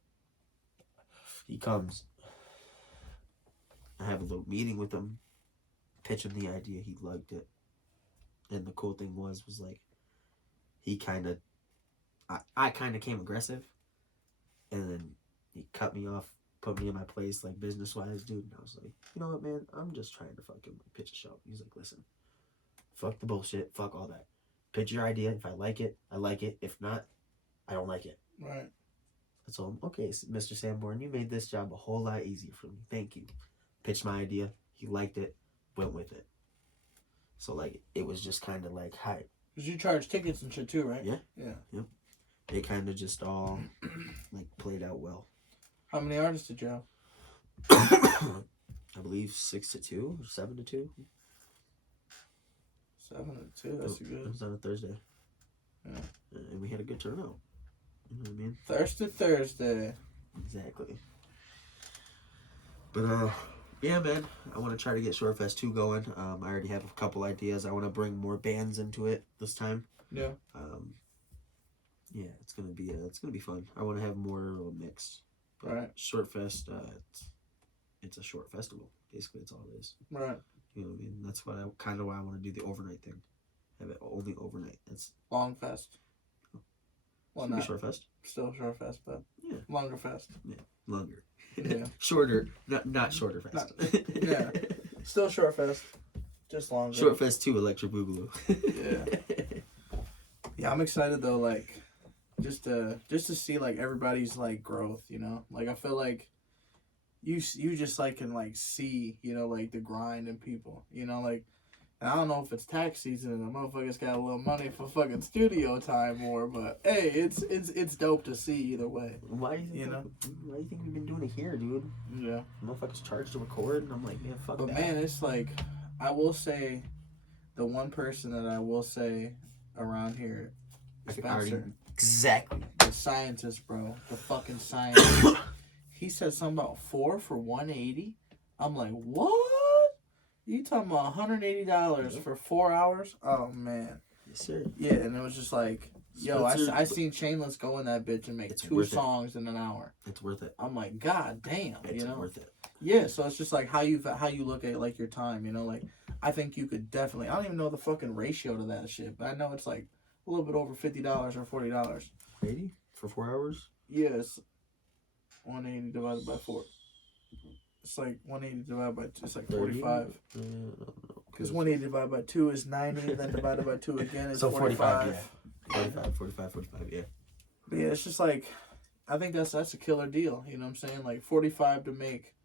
he comes. I have a little meeting with him, pitch him the idea. He liked it. And the cool thing was like, he kind of, I kind of came aggressive. And then he cut me off, put me in my place, like, business-wise, dude. And I was like, you know what, man? I'm just trying to fucking pitch a show. He's like, listen, fuck the bullshit. Fuck all that. Pitch your idea. If I like it, I like it. If not, I don't like it. Right. So, okay, Mr. Sanborn, you made this job a whole lot easier for me. Thank you. Pitched my idea. He liked it. Went with it. So, like, it was just kind of like, hi. Because you charge tickets and shit too, right? Yeah. Yeah. Yep. It kind of just all, like, played out well. How many artists did you have? I believe 6-2 or 7-2. 7-2, that's good. It was on a Thursday. Yeah. And we had a good turnout. You know what I mean? Thursday. Exactly. But, yeah, man. I want to try to get Shortfest 2 going. I already have a couple ideas. I want to bring more bands into it this time. Yeah. Yeah, it's gonna be fun. I want to have more mixed. But right. Shortfest, it's a short festival. Basically, it's all it is. Right. You know what I mean? That's why I want to do the overnight thing. Have it only overnight. It's long fest. Well, not short fest. Still short fest, but yeah, longer fest. Yeah, longer. Yeah, shorter. Not shorter fest. Yeah, still short fest, just longer. Short fest 2, Electric Boogaloo. Yeah. Yeah, I'm excited though. Like, just to see like everybody's like growth. You know, like I feel like you just like can like see, you know, like the grind in people. You know, like. And I don't know if it's tax season and the motherfuckers got a little money for fucking studio time more, but hey, it's dope to see either way. Why do you think we've been doing it here, dude? Yeah. Motherfuckers charged to record, and I'm like, man, fuck that. But man, it's like, I will say, the one person that I will say around here, Spencer. Exactly. The scientist, bro. The fucking scientist. He said something about 4 for $180. I'm like, what? You talking about $180 for 4 hours? Oh, man. Yes, sir. Yeah, and it was just like, yo, I seen Chainless go in that bitch and make 2 songs in an hour. It's worth it. I'm like, god damn, it's you know? Worth it. Yeah, so it's just like how you look at like your time, you know? Like, I think you could definitely, I don't even know the fucking ratio to that shit, but I know it's like a little bit over $50 or $40. 80 for 4 hours? Yes. 180 divided by 4. It's like 180 divided by 2. It's like 45. Because 180 divided by 2 is 90, and then divided by 2 again is 45. Yeah. 45, yeah. But yeah, it's just like, I think that's a killer deal. You know what I'm saying? Like 45 to make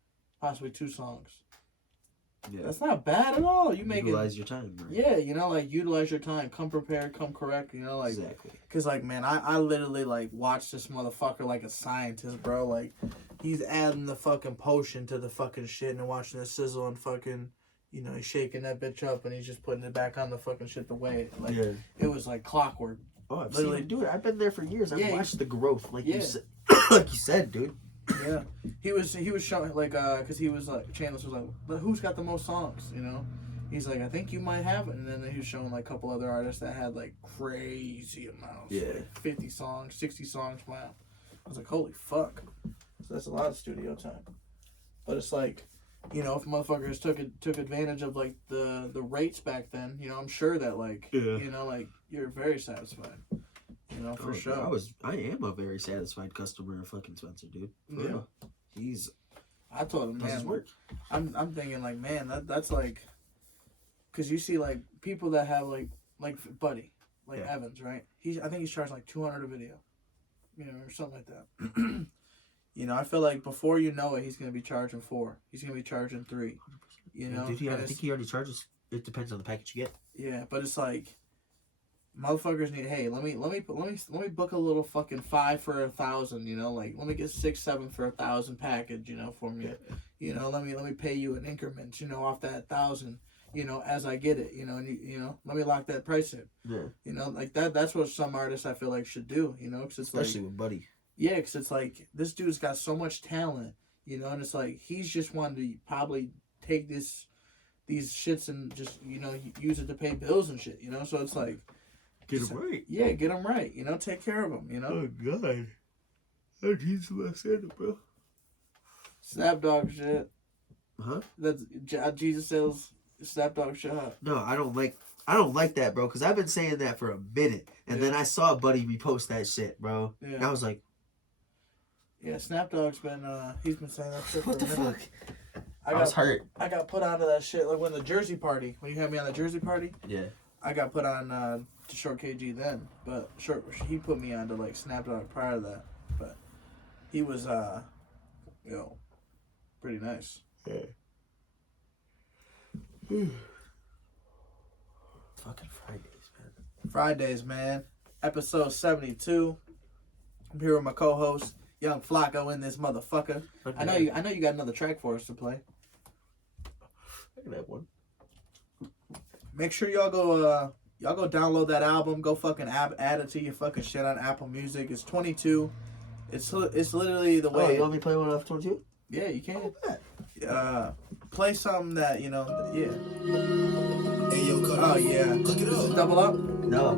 possibly 2 songs. Yeah. That's not bad at all. You make utilize your time. Right? Yeah, you know, like utilize your time. Come prepared, come correct. You know, like exactly. Cause like man, I literally like watch this motherfucker like a scientist, bro. Like he's adding the fucking potion to the fucking shit and watching it sizzle and fucking, you know, he's shaking that bitch up and he's just putting it back on the fucking shit the way it was like clockwork. Oh, I've literally seen him do it. I've been there for years. I've watched the growth, like yeah. you said, like you said, dude. Yeah, he was showing like cause he was like Chandler was like, but who's got the most songs? You know, he's like, I think you might have it, and then he was showing like a couple other artists that had like crazy amounts, like 50 songs, 60 songs. Wow, I was like, holy fuck, so that's a lot of studio time. But it's like, you know, if motherfuckers took advantage of like the rates back then, you know, I'm sure that like, you know, like you're very satisfied. You know, for sure. I am a very satisfied customer of fucking Spencer, dude. I told him, man, work. I'm thinking like, man, that's like, cause you see like people that have like Buddy, like Evans, right? I think he's charging like $200 a video, you know, or something like that. You know, I feel like before you know it, he's gonna be charging $4. He's gonna be charging $3. You know, I think he already charges. It depends on the package you get. Yeah, but it's like. Motherfuckers need. Hey, let me book a little fucking 5 for 1,000. You know, like let me get 6, 7 for 1,000 package. You know, for me. You know, let me pay you in increments. You know, off that 1,000. You know, as I get it. You know, and you know, let me lock that price in. Yeah. You know, like that. That's what some artists I feel like should do. You know, cause it's especially like, with Buddy. Yeah, cause it's like this dude's got so much talent. You know, and it's like he's just wanted to probably take these shits and just use it to pay bills and shit. You know, so it's like. Get him right. Yeah, get him right. You know, take care of him, you know? Oh, God. Oh, Jesus, I said it, bro. Snapdog shit. Huh? That's Jesus sells Snapdog shit, huh? No, I don't like that, bro, because I've been saying that for a minute. And then I saw Buddy repost that shit, bro. Yeah. And I was like... Yeah, Snapdog's been, he's been saying that shit what for the a minute. fuck? I was hurt. I got put onto that shit, like when the Jersey party, when you had me on the Jersey party. Yeah. I got put on to Short KG then, but he put me on to like Snapdog prior to that, but he was pretty nice. Yeah. Fucking Fridays, man. Fridays, man. Episode 72. I'm here with my co-host, Young Flaco, in this motherfucker. Okay. I know you got another track for us to play. I can have one. Make sure y'all go download that album. Go fucking add it to your fucking shit on Apple Music. It's 22. It's literally the way. Oh, you want me to play one off 22? Yeah, you can. Play something that yeah. Hey, yo, oh yeah. Look it up. Double Up? No.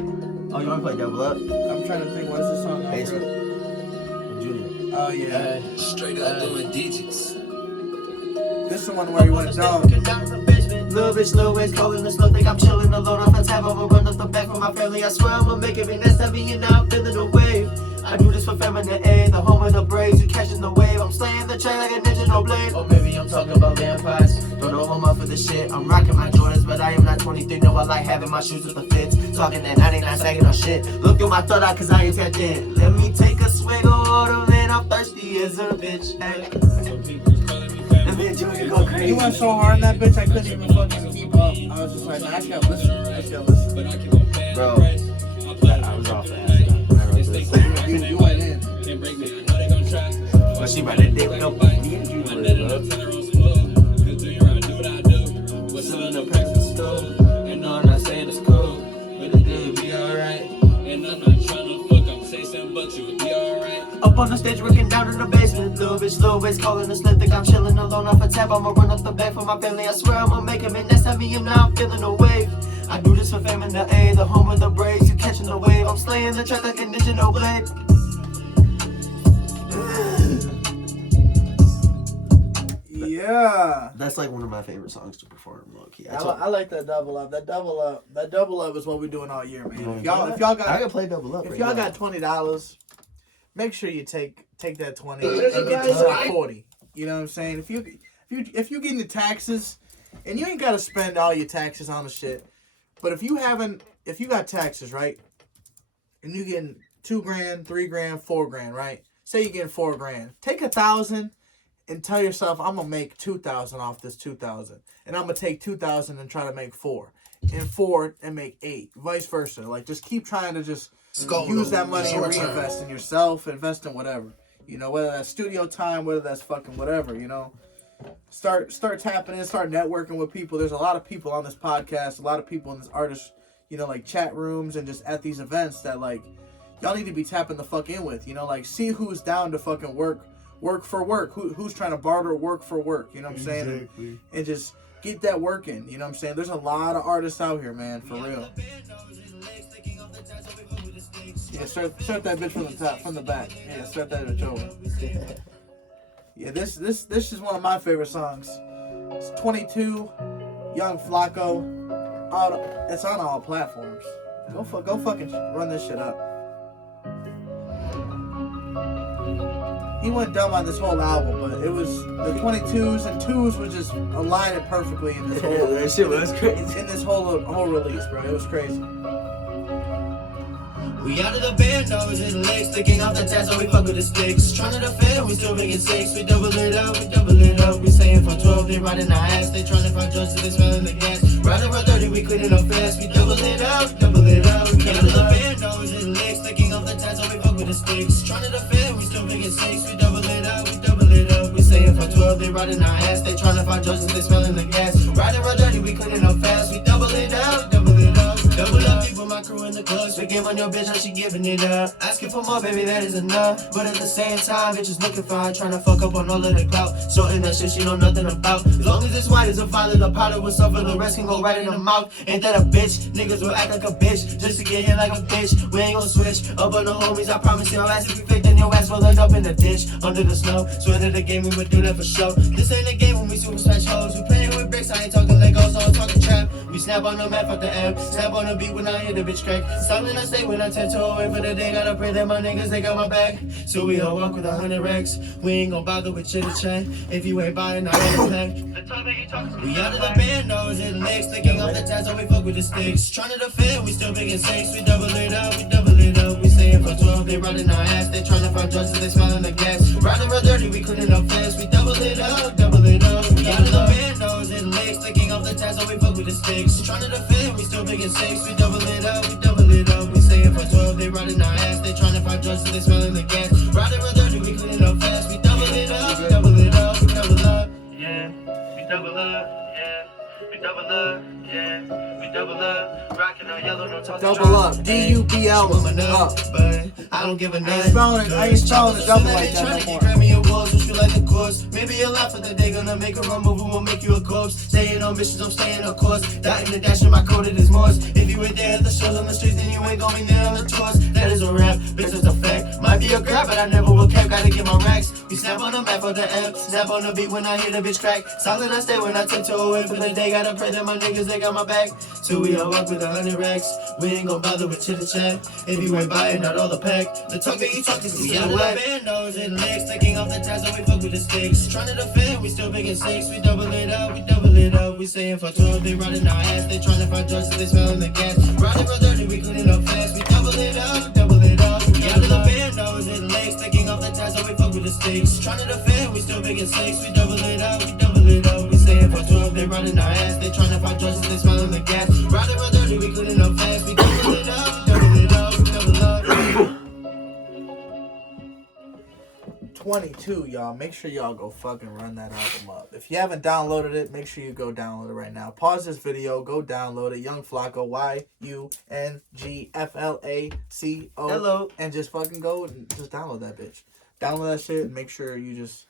Oh, you want to play Double Up? I'm trying to think. What is this song? Basement. Junior. Oh yeah. Straight up doing digits. This is the one where you went down. Little bitch, little ways, calling the slow, think I'm chilling alone off the tab. I'ma run up the back for my family. I swear I'ma make it. Next time you now I'm feeling the wave. I do this for feminine A, the home of the braids. You catching the wave. I'm slaying the train like a ninja, no blade. Or maybe I'm talking about vampires. Don't know if I'm up for this shit. I'm rocking my Jordans, but I am not 23. No, I like having my shoes with the fits. Talking that 99 sagging on shit. Look through my third eye, cause I ain't tapped in. Let me take a swig of water, man. I'm thirsty as a bitch. Hey. You went so hard in that bitch, I couldn't even fucking keep up. I was just like, I just gotta listen. Bro, I was off that. You went in. But she might have did no me and you what's in the practice store? And no, I'm not saying it's cool, but it did be alright. And I'm not trying to fuck, I'm chasing, but you would be alright. Up on the stage, working down in the basement. Little bitch, little ways, calling the slip. Think I'm chilling alone off a tab. I'ma run up the back for my family. I swear I'ma make it, man. Next time me, I'm now feeling the wave. I do this for fame in the A, the home of the braids. You catching the wave. I'm slaying the track like a ninja, no blade. Yeah. That's like one of my favorite songs to perform, low key. I like that Double Up. That Double Up is what we're doing all year, man. If y'all got, I can play Double Up. If y'all got $20, make sure you take that 20 and get yourself 40. You know what I'm saying? If you getting the taxes, and you ain't gotta spend all your taxes on the shit, but if you got taxes, right, and you getting $2,000, $3,000, $4,000, right? Say you're getting $4,000, take 1,000 and tell yourself, I'm gonna make 2,000 off this 2,000, and I'm gonna take 2,000 and try to make 4, and 4 and make 8, vice versa. Like, just keep trying to just use that money and reinvest in yourself, invest in whatever. You know, whether that's studio time, whether that's fucking whatever. You know, start tapping in, start networking with people. There's a lot of people on this podcast, a lot of people in this artist, you know, like chat rooms and just at these events that like y'all need to be tapping the fuck in with. You know, like see who's down to fucking work for work. Who's trying to barter work for work. You know what I'm saying? Exactly. And just get that work in. You know what I'm saying? There's a lot of artists out here, man, for real. Yeah, start that bitch from the top, from the back. Yeah, start that bitch over. Yeah, this is one of my favorite songs. It's 22, Young Flaco. It's on all platforms. Go fucking run this shit up. He went dumb on this whole album, but it was the 22s and 2s was just aligning perfectly in this whole. That shit was crazy. In this whole release, bro. It was crazy. We out of the band, nose and legs, sticking off the tats, so we fuck with the sticks. Trying to defend, we still making 6. We double it up, We saying for 12, they riding our ass. They trying to find drugs, so they smelling the gas. Riding for 30, we cleaning up fast. We double it up, We out of the band, nose and legs, sticking off the tats, so we fuck with the sticks. Trying to defend, we still making 6. We double it up, We saying for 12, they riding our ass. They trying to find drugs, so they smelling the gas. Riding for 30, we cleaning up fast. We double it up, Double up, people, my crew in the club. Big game on your bitch, now she giving it up. Asking for more, baby, that is enough. But at the same time, bitches looking fine, trying to fuck up on all of the clout. Sorting that shit she know nothing about. As long as it's white as a violet, the powder will suffer, the rest can go right in the mouth. Ain't that a bitch? Niggas will act like a bitch, just to get hit like a bitch. We ain't gon' switch up on the homies, I promise your ass. If you fake, then your ass will end up in the ditch, under the snow. Swear to the game, we would do that for sure. This ain't a game when we super smash hoes. We playing with bricks, I ain't talking Legos, I'm talking trap. We snap on the map at the app, snap on the beat when I hear the bitch crack. Silent I stay when I 10 toe away for the day. Gotta pray that my niggas, they got my back. So we all walk with 100 racks. We ain't gon' bother with chitter chat. If you ain't buying, I ain't pack. We out of the band, nose and legs, sticking off the tats, so we fuck with the sticks. Trying to defend, we still making 6. We double it up, We saying for 12, they riding our ass. They trying to find drugs, so they smelling the gas. Riding for 30, we cleaning up fast. We double it up, We out of the band, nose and legs, sticking off the tats, so we fuck with the sticks. Trying to defend, we still making 6. We double it up, We saying for 12, they riding our ass. They trying to find drugs, so they smelling the gas. Riding for 30, we cleaning up fast. We double it up, We double up, yeah. We double up, yeah. We double up, yeah. We double up, rocking on yellow, no talking. Double up, DUBL up. But I don't give a I ain't spelling it double like that no more. Grammy awards, which you like the course. Maybe you'll laugh at the day, gonna make a run move, won't make you a corpse. Staying on missions, I'm staying on course. Dotting the dash in my coded is Morse. If you ain't there at the shows on the streets, then you ain't gonna be there on the tours. That is a rap, bitch, it's a fact. Might be a grab, but I never will cap, gotta get my racks. We snap on the map for the app, snap on the beat when I hear the bitch crack. Silent I stay when I tiptoe away for the day, gotta pray that my niggas, they got my back. So we all walk with 100 racks. We ain't gon' bother with chitter chat. If you ain't buying out all the pack, the talk that you talk is we out of the band, nose and legs, sticking off the tats, so we fuck with the sticks. Trying to defend, we still making 6. We double it up, We saying for 12, they riding our ass. They trying to find drugs, so they smelling the gas. Riding for 30, we cleaning up fast. We double it up, We out of the band, nose and legs, sticking off the tats, so we fuck with the sticks. Trying to defend, we still making 6. We double it up, We saying for 12, they riding our ass. They trying to find drugs, so they smelling the gas. Riding for 30, we cleaning up fast. We double it up, 22, y'all. Make sure y'all go fucking run that album up. If you haven't downloaded it, make sure you go download it right now. Pause this video, go download it. Young Flaco, YUNGFLACO. Hello. And just fucking go and just download that bitch. Download that shit and make sure you just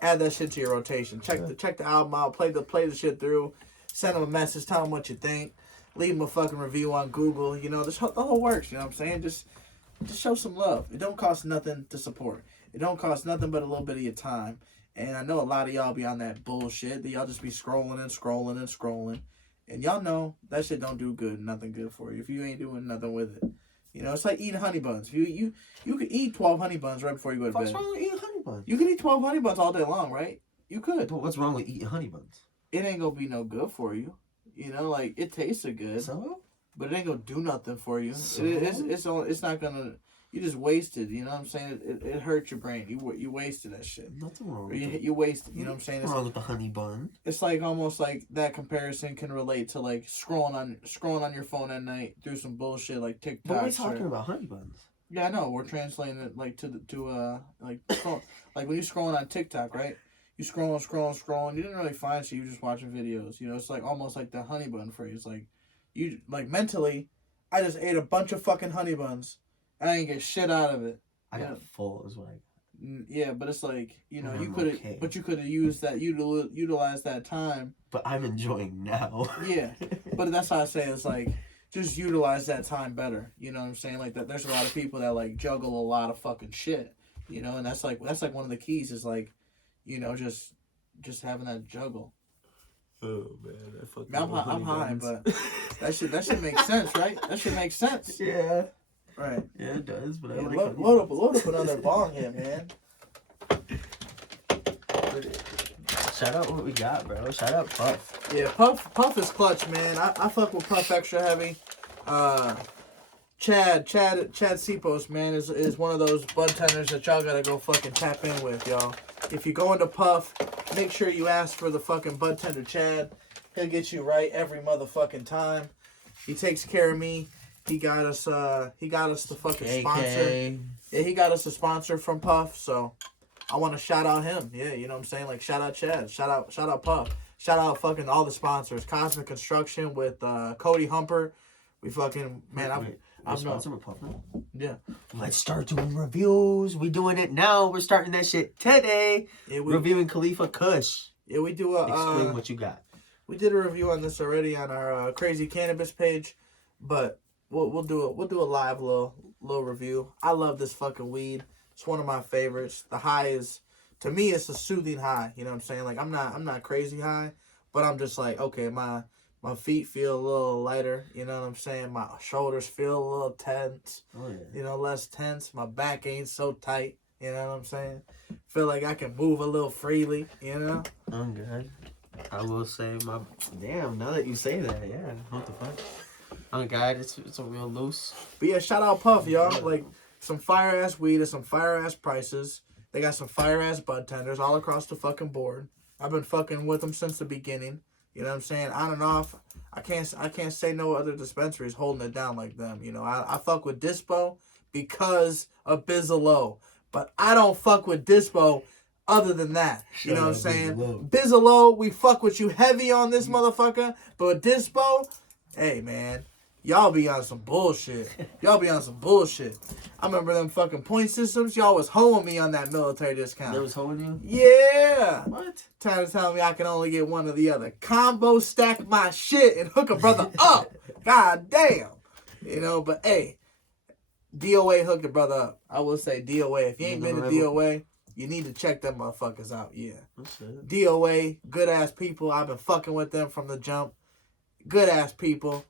add that shit to your rotation. Check the album out. Play the shit through. Send them a message. Tell them what you think. Leave them a fucking review on Google. You know, the whole works. You know what I'm saying? Just show some love. It don't cost nothing to support. It don't cost nothing but a little bit of your time. And I know a lot of y'all be on that bullshit. That y'all just be scrolling. And y'all know that shit don't do good. Nothing good for you if you ain't doing nothing with it. You know, it's like eating honey buns. You could eat 12 honey buns right before you go to bed. What's wrong with eating honey buns? You can eat 12 honey buns all day long, right? You could. But what's wrong with eating honey buns? It ain't gonna be no good for you. You know, like, it tasted good. So? But it ain't gonna do nothing for you. So? It's not gonna... you just wasted. You know what I'm saying? It hurt your brain. You wasted that shit. Nothing wrong with You wasted. You know what I'm saying? Nothing wrong with the honey bun. It's like almost like that comparison can relate to like scrolling on your phone at night through some bullshit like TikTok. But we're talking about honey buns. Yeah, I know. We're translating it like like like when you're scrolling on TikTok, right? You scrolling. You didn't really find shit. You were just watching videos. You know, it's like almost like the honey bun phrase. Like you like mentally, I just ate a bunch of fucking honey buns. And I didn't get shit out of it. I got full is what I got. Yeah, but it's like, you know, you okay. could have used that, utilized that time. But I'm enjoying now. Yeah, but that's how I say it's like, just utilize that time better. You know what I'm saying? Like that, there's a lot of people that like juggle a lot of fucking shit. You know, and that's like one of the keys is like, you know, just having that juggle. Oh man, I'm high, but that should make sense, right? That should make sense. Yeah. Right. Yeah, it does, but I Yeah, like load up another bong here, man. Shout out what we got, bro. Shout out Puff. Yeah, Puff is clutch, man. I fuck with Puff extra heavy. Chad Seapost, man, is one of those bud tenders that y'all gotta go fucking tap in with, y'all. If you go into Puff, make sure you ask for the fucking bud tender Chad. He'll get you right every motherfucking time. He takes care of me. He got us the fucking sponsor. Yeah, he got us a sponsor from Puff, so I want to shout out him. Yeah, you know what I'm saying? Like, shout out Chad. Shout out Puff. Shout out fucking all the sponsors. Cosmic Construction with Cody Humper. We fucking, man, I'm sponsored with Puff now? Yeah. Let's start doing reviews. We doing it now. We're starting that shit today. Yeah, reviewing Khalifa Kush. Yeah, we do a... Explain what you got. We did a review on this already on our Crazy Cannabis page, but... We'll do a live little review. I love this fucking weed. It's one of my favorites. The high is, to me, it's a soothing high. You know what I'm saying? Like I'm not crazy high, but I'm just like, okay, my feet feel a little lighter. You know what I'm saying? My shoulders feel a little tense. Oh yeah. You know, less tense. My back ain't so tight. You know what I'm saying? Feel like I can move a little freely. You know? I'm good. I will say damn. Now that you say that, yeah. What the fuck? Oh God, it's a real loose. But yeah, shout out Puff, y'all. Like some fire ass weed at some fire ass prices. They got some fire ass bud tenders all across the fucking board. I've been fucking with them since the beginning. You know what I'm saying? On and off. I can't say no other dispensaries holding it down like them. You know, I fuck with Dispo because of Bizzalo. But I don't fuck with Dispo other than that. You know what I'm saying? Bizzalo, we fuck with you heavy on this motherfucker. But with Dispo, hey man. Y'all be on some bullshit. I remember them fucking point systems. Y'all was hoeing me on that military discount. They was hoeing you? Yeah. What? Trying to tell me I can only get one or the other. Combo stack my shit and hook a brother up. God damn. You know, but hey, DOA hooked a brother up. I will say DOA. If you ain't been to DOA, you need to check them motherfuckers out. Yeah. DOA, good ass people. I've been fucking with them from the jump. Good ass people.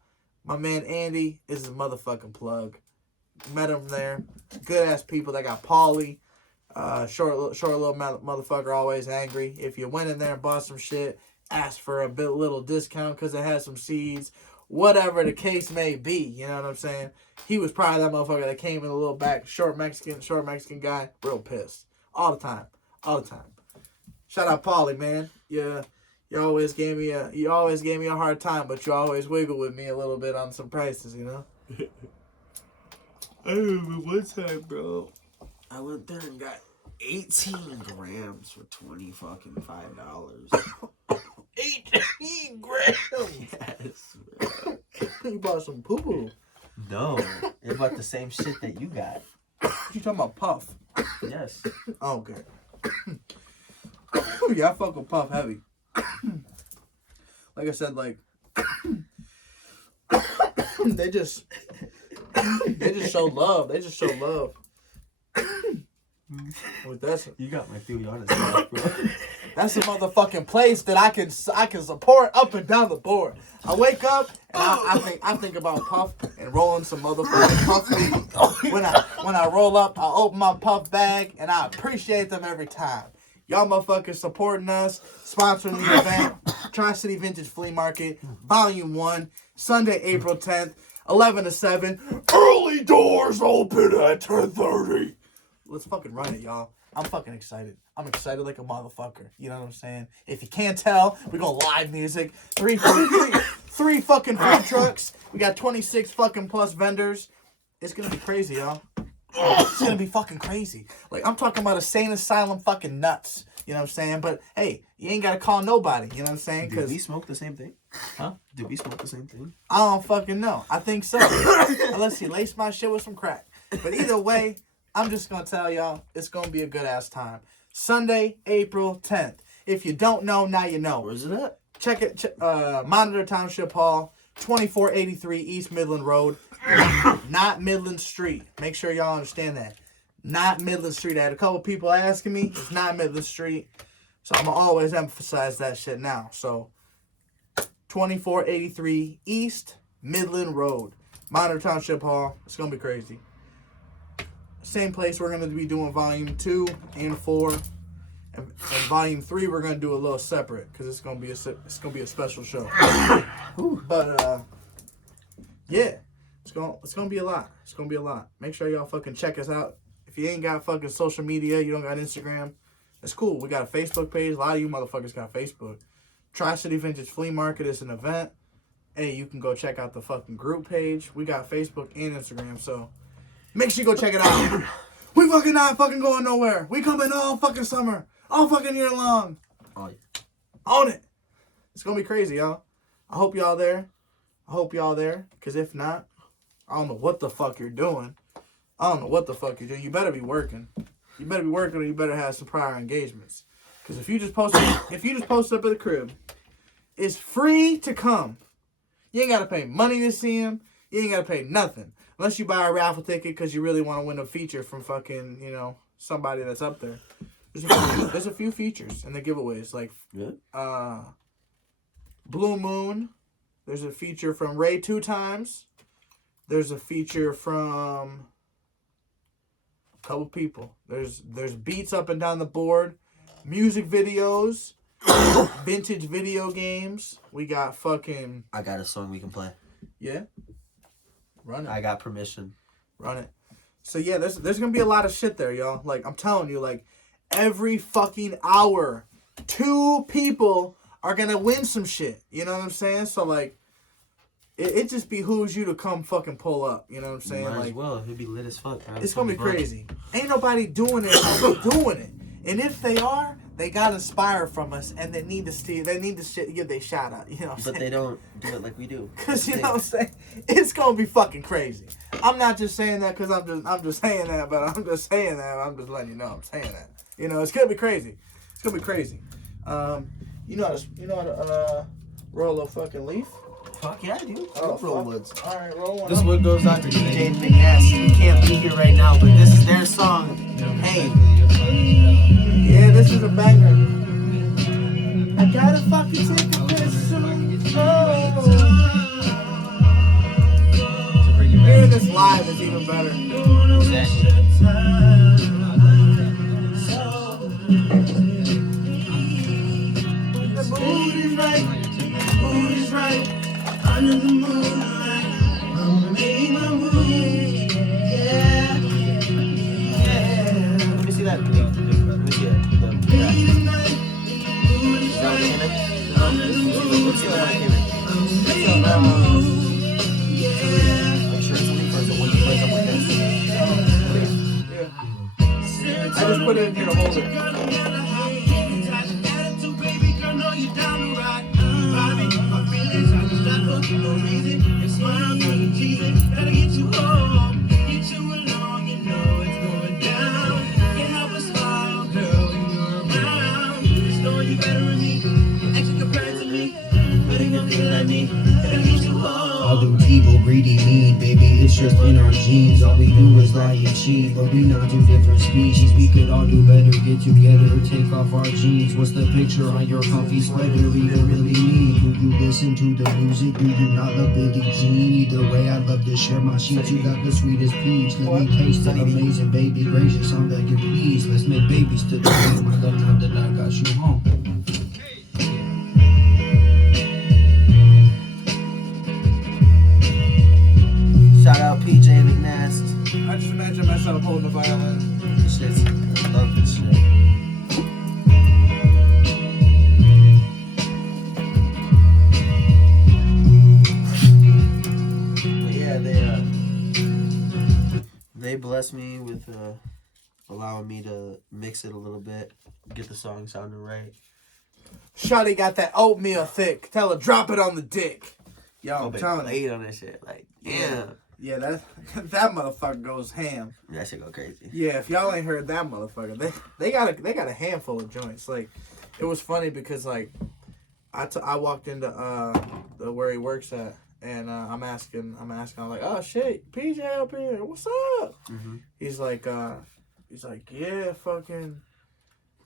My man Andy is a motherfucking plug. Met him there. Good ass people. They got Paulie. Short little motherfucker, always angry. If you went in there and bought some shit, ask for a little discount because it has some seeds. Whatever the case may be, you know what I'm saying? He was probably that motherfucker that came in a little back, short Mexican guy, real pissed. All the time. Shout out Paulie, man. Yeah. You always gave me a hard time, but you always wiggle with me a little bit on some prices, you know? I remember one time, bro. I went there and got 18 grams for $25. 18 grams? Yes, bro. You bought some poo-poo. No. It bought the same shit that you got. You talking about Puff? Yes. Oh, okay. Yeah, I fuck with Puff heavy. Like I said, like they just show love. With that, you got my theory on it, bro. That's a motherfucking place that I can support up and down the board. I wake up and I think about Puff and rolling some motherfucking Puff weed. When I roll up, I open my Puff bag and I appreciate them every time. Y'all motherfuckers supporting us, sponsoring the event, Tri-City Vintage Flea Market, Volume 1, Sunday, April 10th, 11 to 7, early doors open at 10:30. Let's fucking run it, y'all. I'm fucking excited. I'm excited like a motherfucker. You know what I'm saying? If you can't tell, we go live music. Three fucking food trucks. We got 26 fucking plus vendors. It's gonna be crazy, y'all. It's gonna be fucking crazy. Like, I'm talking about a sane asylum fucking nuts. You know what I'm saying? But, hey, you ain't gotta call nobody. You know what I'm saying? Did we smoke the same thing? Huh? Did we smoke the same thing? I don't fucking know. I think so. Unless he laced my shit with some crack. But either way, I'm just gonna tell y'all, it's gonna be a good ass time. Sunday, April 10th. If you don't know, now you know. Where's it at? Check it. Monitor Township Hall, 2483 East Midland Road. Not Midland Street. Make sure y'all understand that. Not Midland Street. I had a couple people asking me. It's not Midland Street. So I'm going to always emphasize that shit now. So 2483 East Midland Road. Monitor Township Hall. It's going to be crazy. Same place we're going to be doing Volume 2 and 4. And Volume 3 we're going to do a little separate because it's going to be a special show. But yeah, it's going to be a lot. It's going to be a lot. Make sure y'all fucking check us out. If you ain't got fucking social media, you don't got Instagram, it's cool. We got a Facebook page. A lot of you motherfuckers got Facebook. Tri-City Vintage Flea Market is an event. Hey, you can go check out the fucking group page. We got Facebook and Instagram, so make sure you go check it out. We fucking not fucking going nowhere. We coming all fucking summer. All fucking year long. Oh, yeah. Own it. It's going to be crazy, y'all. I hope y'all there. Because if not, I don't know what the fuck you're doing. You better be working. You better be working, or you better have some prior engagements. Because if you just post up at the crib, it's free to come. You ain't got to pay money to see him. You ain't got to pay nothing. Unless you buy a raffle ticket because you really want to win a feature from fucking, somebody that's up there. There's a few features in the giveaways. Like, Blue Moon. There's a feature from Ray 2 times. There's a feature from a couple people. There's beats up and down the board. Music videos. Vintage video games. We got fucking... I got a song we can play. Yeah? Run it. I got permission. Run it. So yeah, there's going to be a lot of shit there, y'all. Like, I'm telling you, like, every fucking hour, 2 people are going to win some shit. You know what I'm saying? So, like, it just behooves you to come fucking pull up. You know what I'm saying? Might like, as well. It'll be lit as fuck. Man. It's going to be crazy. Ain't nobody doing it. Doing it. And if they are, they got inspired from us, and they need to give their shout out. You know what I'm saying? But they don't do it like we do. Because, you know what I'm saying? It's going to be fucking crazy. I'm not just saying that because I'm just saying that, but I'm just saying that. I'm just letting you know I'm saying that. It's going to be crazy. It's going to be crazy. You know how to roll a fucking leaf? Fuck yeah, I do. Oh, roll woods. All right, roll one. This one goes out to DJ and McNasty. We can't be here right now, but this is their song. Hey. Yeah, this is a banger. I gotta fucking take a piss soon. Hearing this live is even better. Exactly. The mood is right, under the moonlight. I'ma make my move, yeah. Let me see that. Let me see it. Late at night, mood is right, under the moonlight. I'ma make my move, yeah. Make sure it's only for the one you break up like this. Yeah. I just put it in here to hold it. All the evil, greedy, mean, baby, it's just in our genes. All we do is lie and cheat, but we not two different species. We could all do better, get together, take off our jeans. What's the picture on your comfy sweater even really mean? Do you listen to the music? Do you not love Billie Jean? Either way, I'd love to share my sheets. You got the sweetest peach. Let me taste it, amazing, baby, gracious. I'm begging, please. Let's make babies today. My love, now that I got you home. Shout out PJ McNasty. I just imagine myself holding a violin. This shit's, I love this shit. But yeah, they blessed me with allowing me to mix it a little bit, get the song sounding right. Shawty got that oatmeal thick. Tell her drop it on the dick. Yo, I'm telling you. Played on that shit, like damn. Yeah, that motherfucker goes ham. That shit go crazy. Yeah, if y'all ain't heard that motherfucker, they got a handful of joints. Like, it was funny because like, I walked into where he works at, and I'm asking, I'm like, oh shit, PJ up here, what's up? Mm-hmm. He's like, yeah, fucking,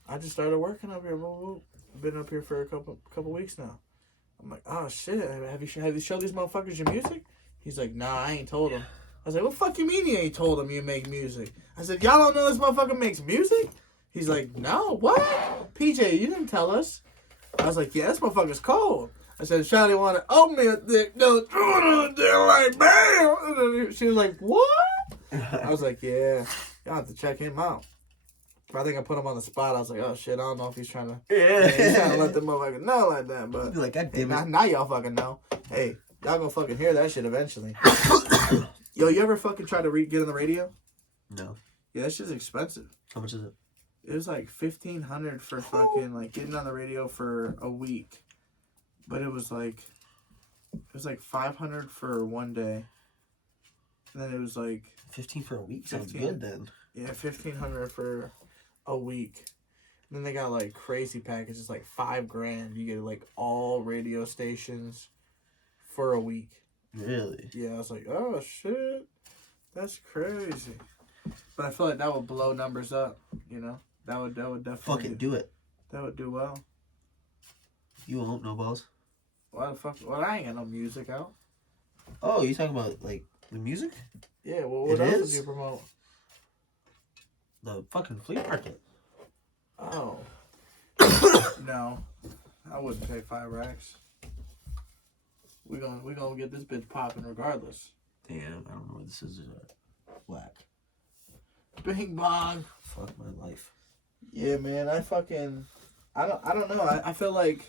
I just started working up here. I've been up here for a couple weeks now. I'm like, oh shit, have you showed these motherfuckers your music? He's like, nah, I ain't told him. I was like, what the fuck you mean you ain't told him you make music? I said, y'all don't know this motherfucker makes music? He's like, no, what? PJ, you didn't tell us. I was like, yeah, this motherfucker's cold. I said, Shawty wanted oatmeal thick, no, they're like, bam. She was like, what? I was like, yeah, y'all have to check him out. I think I put him on the spot. I was like, oh shit, I don't know if he's trying to, he's trying to let the motherfucker know like that, but like, God damn it. Now y'all fucking know. Hey, y'all gonna fucking hear that shit eventually. Yo, you ever fucking try to get on the radio? No. Yeah, that shit's expensive. How much is it? It was like $1,500 for fucking like getting on the radio for a week, but it was like $500 for one day, and then it was like 15 for a week. Sounds good then. Yeah, $1,500 for a week. And then they got like crazy packages, like $5,000. You get like all radio stations for a week. Really? Yeah, I was like, oh shit, that's crazy. But I feel like that would blow numbers up. You know, that would definitely fucking do it. That would do well. You won't, no balls. Why the fuck? Well, I ain't got no music out. Oh, you talking about like the music? Yeah. Well, what else did you promote? The fucking flea market. Oh. No, I wouldn't pay $5. We gonna get this bitch popping regardless. Damn, I don't know what this is. Whack. Bing bong. Fuck my life. Yeah, man. I don't know. I feel like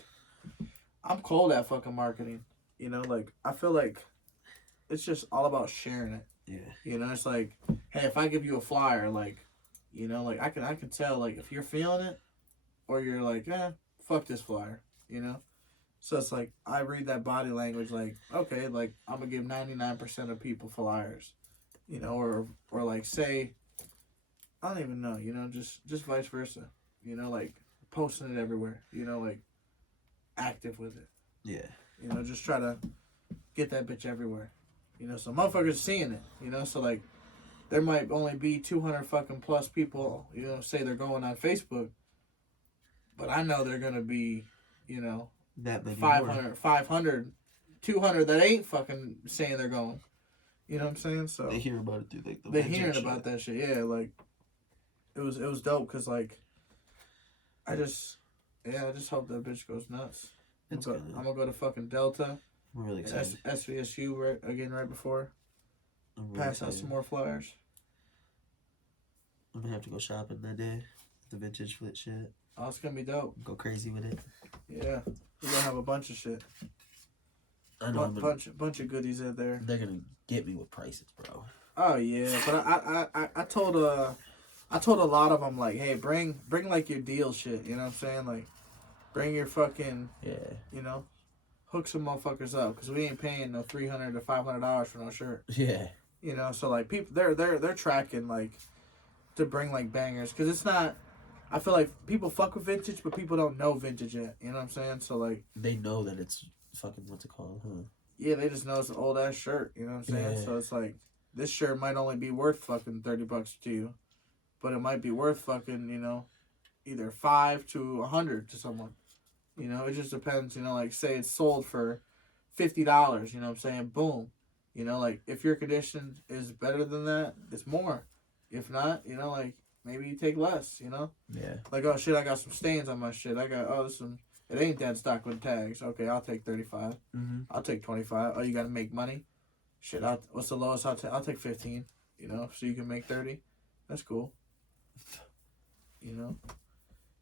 I'm cold at fucking marketing. You know, like I feel like it's just all about sharing it. Yeah. You know, it's like, hey, if I give you a flyer, like, you know, like I can tell like if you're feeling it, or you're like, fuck this flyer. You know. So it's like, I read that body language like, okay, like, I'm going to give 99% of people flyers, you know, or like, say, I don't even know, you know, just vice versa, you know, like, posting it everywhere, you know, like, active with it. Yeah. You know, just try to get that bitch everywhere, you know, so motherfuckers seeing it, you know, so, like, there might only be 200 fucking plus people, you know, say they're going on Facebook, but I know they're going to be, you know, that many 500, 200 that ain't fucking saying they're going. You know what I'm saying? So they hear about it through like they hearing about that shit. Yeah, like it was dope because like I just hope that bitch goes nuts. I'm gonna go to fucking Delta. I'm really excited. SVSU right before. I'm really Pass excited. out some more flyers. I'm gonna have to go shopping that day. The vintage flit shit. Oh, it's gonna be dope. Go crazy with it. Yeah, we're gonna have a bunch of shit. I know. Bunch of goodies in there. They're gonna get me with prices, bro. Oh yeah, but I told a lot of them like, hey, bring like your deal shit. You know what I'm saying? Like, bring your fucking you know, hook some motherfuckers up because we ain't paying no $300 to $500 for no shirt. Yeah. You know, so like people they're tracking like to bring like bangers because it's not. I feel like people fuck with vintage, but people don't know vintage yet. You know what I'm saying? So like they know that it's fucking what's it called, huh? Yeah, they just know it's an old ass shirt. You know what I'm saying? Yeah. So it's like this shirt might only be worth fucking $30 to you, but it might be worth fucking, you know, either $5 to $100 to someone. You know, it just depends. You know, like say it's sold for $50. You know what I'm saying? Boom. You know, like if your condition is better than that, it's more. If not, you know, like maybe you take less. You know. Yeah. Like, oh shit, I got some stains on my shit. I got it ain't dead stock with tags. Okay, I'll take 35. Mm-hmm. I'll take 25. Oh, you gotta make money. Shit, what's the lowest I'll take? I'll take 15. You know, so you can make 30. That's cool. You know,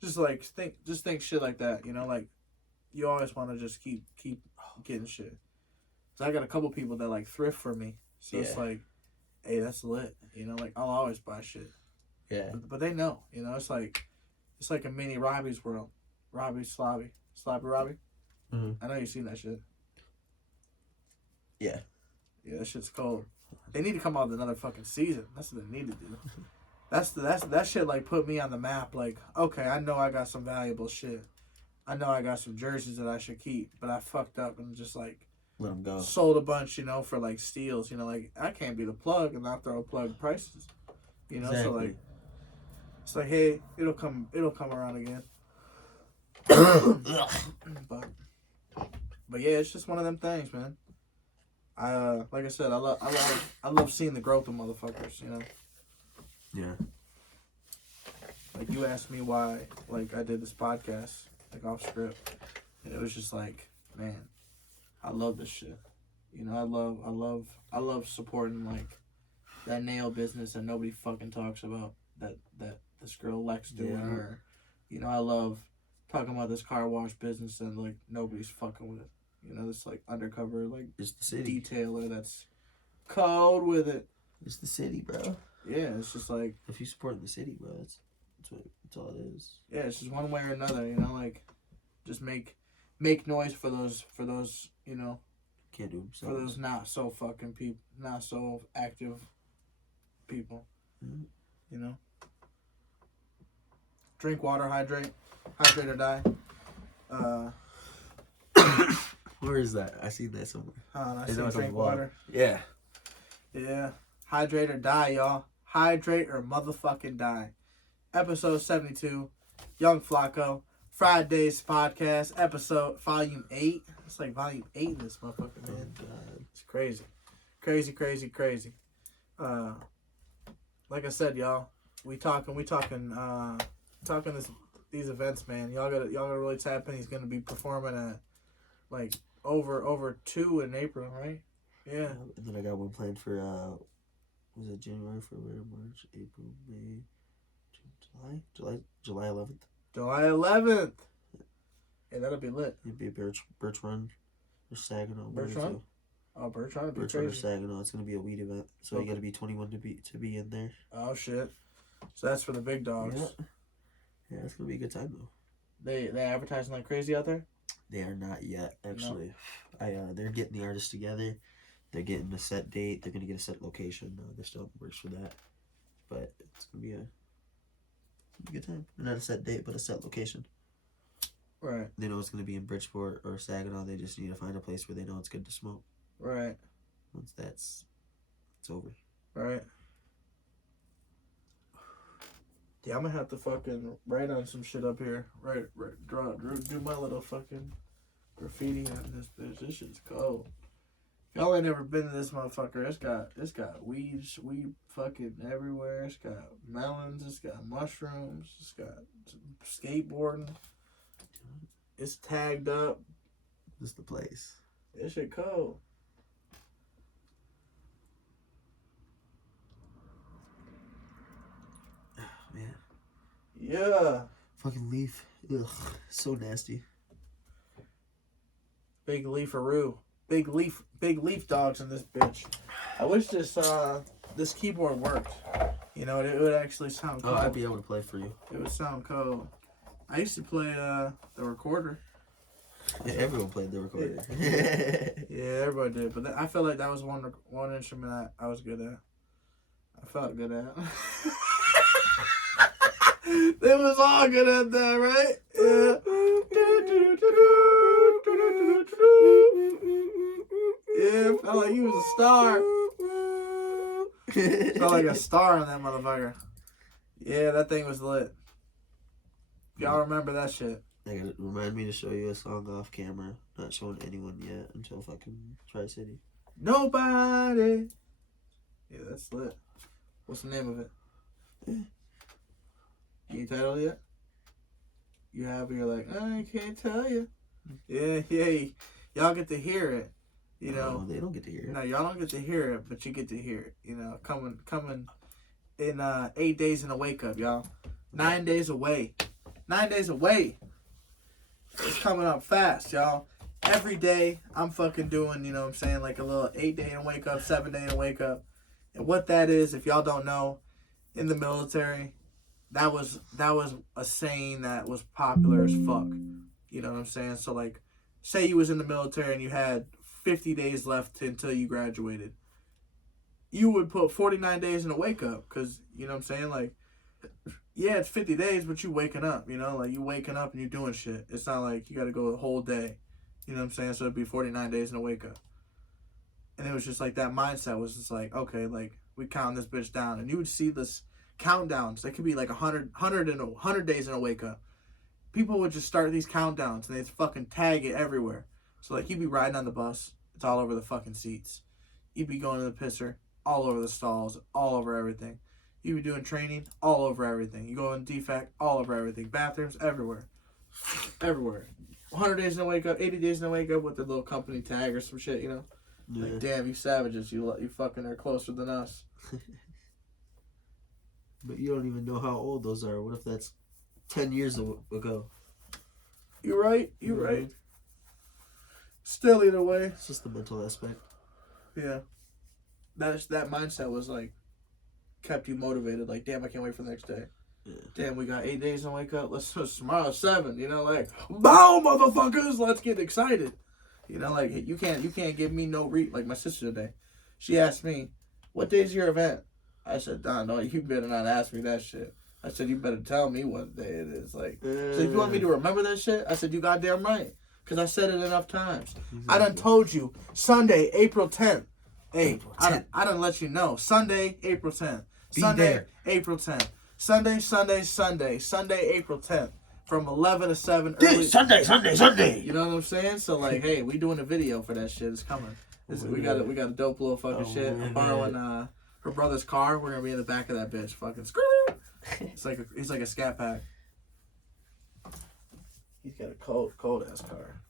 just think shit like that. You know, like you always want to just keep getting shit. So I got a couple people that like thrift for me. So it's like, hey, that's lit. You know, like I'll always buy shit. Yeah. But they know. You know, it's like a mini Robbie's world. Sloppy Robbie. Mm-hmm. I know you've seen that shit. Yeah. Yeah, that shit's cold. They need to come out with another fucking season. That's what they need to do. That shit like put me on the map. Like, okay, I know I got some valuable shit. I know I got some jerseys that I should keep, but I fucked up and just like let them go. Sold a bunch, you know, for like steals. You know, like I can't be the plug and not throw plug prices. You know, exactly. So like it's like, hey, it'll come around again. but yeah, it's just one of them things, man. Like I said, I love seeing the growth of motherfuckers, you know. Yeah. Like you asked me why, like I did this podcast, like off script, and it was just like, man, I love this shit. You know, I love supporting like that nail business that nobody fucking talks about. That this girl Lex doing, or you know, I love talking about this car wash business and like nobody's fucking with it. You know, this like undercover like it's the city detailer that's cold with it. It's the city, bro. Yeah, it's just like if you support the city, bro, that's all it is. Yeah, it's just one way or another, you know, like just make noise for those, you know, can't do for those not so fucking people, not so active people. Mm-hmm. You know, drink water, hydrate or die. Where is that? I seen that somewhere. I see drink water. Yeah. Yeah. Hydrate or die, y'all. Hydrate or motherfucking die. Episode 72. Young Flaco. Friday's podcast. Episode volume 8. It's like volume 8 in this motherfucker, man. God. It's crazy. Crazy. Like I said, y'all. We talking these events, man. Y'all gotta really tap in. He's gonna be performing at like over 2 in April, right? Yeah. And then I got one planned for was it January, February, March, April, May, June, July 11th. July 11th. Hey, that'll be lit. It'd be a Birch Run or Saginaw. Birch Run? Oh, Birch Run would be Birch Run or crazy. Saginaw. It's gonna be a weed event, so Okay. you gotta be 21 to be in there. Oh shit. So that's for the big dogs. Yeah, it's gonna be a good time though. They advertising like crazy out there? They are not yet, actually. No. They're getting the artists together. They're getting a set date. They're gonna get a set location. They're still in the works for that, but it's gonna be a good time. Not a set date, but a set location. Right. They know it's gonna be in Bridgeport or Saginaw. They just need to find a place where they know it's good to smoke. Right. Once it's over. Right. Yeah, I'm gonna have to fucking write on some shit up here. Right. Do my little fucking graffiti on this bitch. This shit's cold. If y'all ain't never been to this motherfucker, it's got weed fucking everywhere. It's got melons. It's got mushrooms. It's got skateboarding. It's tagged up. This is the place. This shit cold. Man. Yeah. Fucking leaf. Ugh. So nasty. Big leafaroo. Big leaf dogs in this bitch. I wish this keyboard worked. You know, it would actually sound cool. Oh, I'd be able to play for you. It would sound cool. I used to play the recorder. Yeah, everyone played the recorder. Yeah, everybody did. But I felt like that was one instrument I was good at. I felt good at. They was all good at that, right? Yeah. Yeah, felt like he was a star. Felt like a star on that motherfucker. Yeah, that thing was lit. Y'all remember that shit. They gotta remind me to show you a song off camera. Not showing anyone yet until fucking Tri-City. Nobody. Yeah, that's lit. What's the name of it? You ain't titled yet? You have, you're like, I can't tell you. Yeah. Y'all get to hear it. You know, they don't get to hear it. No, y'all don't get to hear it, but you get to hear it. You know, coming in 8 days in a wake up, y'all. 9 days away. 9 days away. It's coming up fast, y'all. Every day I'm fucking doing, you know what I'm saying, like a little 8 day and wake up, 7 day and wake up. And what that is, if y'all don't know, in the military, that was a saying that was popular as fuck. You know what I'm saying? So like, say you was in the military and you had 50 days left until you graduated. You would put 49 days in a wake up, because, you know what I'm saying, like, yeah, it's 50 days, but you waking up, you know, like you waking up and you doing shit. It's not like you got to go a whole day. You know what I'm saying? So it'd be 49 days in a wake up. And it was just like that mindset was just like, okay, like we count this bitch down. And you would see this countdowns. They could be like 100 days in a wake up. People would just start these countdowns and they'd fucking tag it everywhere. So like you'd be riding on the bus. It's all over the fucking seats. You'd be going to the pisser. All over the stalls. All over everything. You'd be doing training. All over everything. You go in defect. All over everything. Bathrooms. Everywhere. Everywhere. 100 days in a wake up, 80 days in a wake up with the little company tag or some shit, you know? Yeah. Like, damn, you savages. You fucking are closer than us. But you don't even know how old those are. What if that's 10 years ago? You're right. You're right. Still, either way. It's just the mental aspect. Yeah. That mindset was like, kept you motivated. Like, damn, I can't wait for the next day. Yeah. Damn, we got 8 days to wake up. Tomorrow's 7. You know, like, bow, motherfuckers. Let's get excited. You know, like you can't give me no like my sister today. She asked me, "What day is your event?" I said, "Don, no, you better not ask me that shit." I said, "You better tell me what day it is." Like, so if you want me to remember that shit, I said, "You goddamn right," because I said it enough times. Exactly. I done told you Sunday, April 10th. Hey, April 10th. I done let you know Sunday, April 10th. Sunday, there. April 10th. Sunday, April 10th. From 11 to 7 early. Sunday. You know what I'm saying? So, like, hey, we doing a video for that shit. It's coming. We got a dope little fucking shit. I'm borrowing her brother's car. We're going to be in the back of that bitch. Fucking screw. He's like a scat pack. He's got a cold-ass car.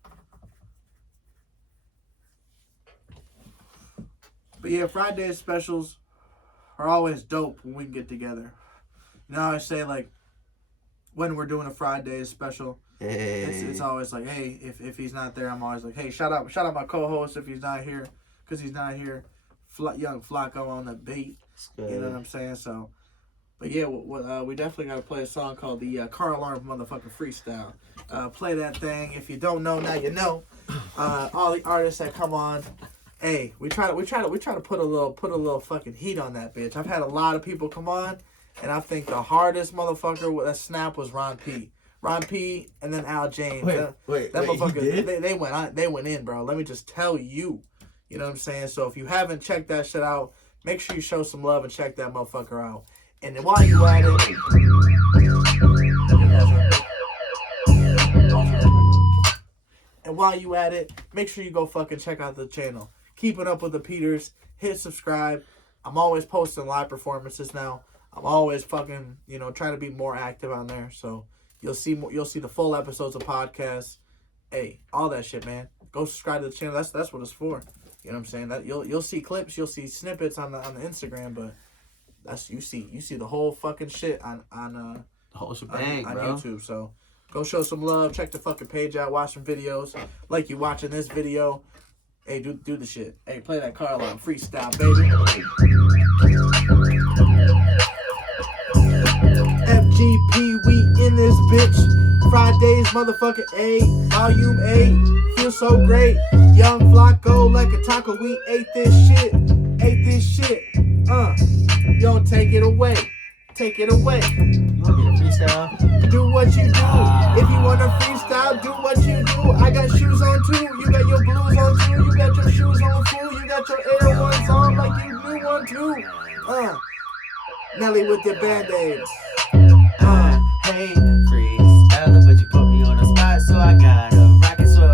But, yeah, Friday specials are always dope when we can get together. You know, I say, like, when we're doing a Friday special, it's always like, hey, if he's not there, I'm always like, hey, shout out my co-host if he's not here, because he's not here. Young Flaco on the beat, you know what I'm saying? So, but yeah, we definitely got to play a song called the Car Alarm Motherfucking Freestyle. Play that thing. If you don't know, now you know. All the artists that come on, hey, we try to put a little fucking heat on that bitch. I've had a lot of people come on. And I think the hardest motherfucker with that snap was Ron P. Ron P. and then Al James. Wait, that motherfucker, did? they went in, bro. Let me just tell you. You know what I'm saying? So if you haven't checked that shit out, make sure you show some love and check that motherfucker out. And then while you at it, make sure you go fucking check out the channel. Keep it up with the Peters. Hit subscribe. I'm always posting live performances now. I'm always fucking, trying to be more active on there. So you'll see the full episodes of podcasts. Hey, all that shit, man. Go subscribe to the channel. That's what it's for. You know what I'm saying? That you'll see clips, you'll see snippets on the Instagram, but that's you see the whole fucking shit on the whole shebang, on bro. YouTube. So go show some love. Check the fucking page out. Watch some videos like you watching this video. Hey, do the shit. Hey, play that car alarm freestyle, baby. FGP, we in this bitch. Fridays, motherfucking A, volume 8. Feel so great. Young Flaco like a taco. We ate this shit. You don't take it away. You want me to freestyle? Do what you do. If you want to freestyle, do what you do. I got shoes on too. You got your blues on too. You got your shoes on fool. You got your Air Ones on like you knew one too. Nelly with the Band-Aids. Hey, freestyler, but you put me on the spot, so I gotta rock it. So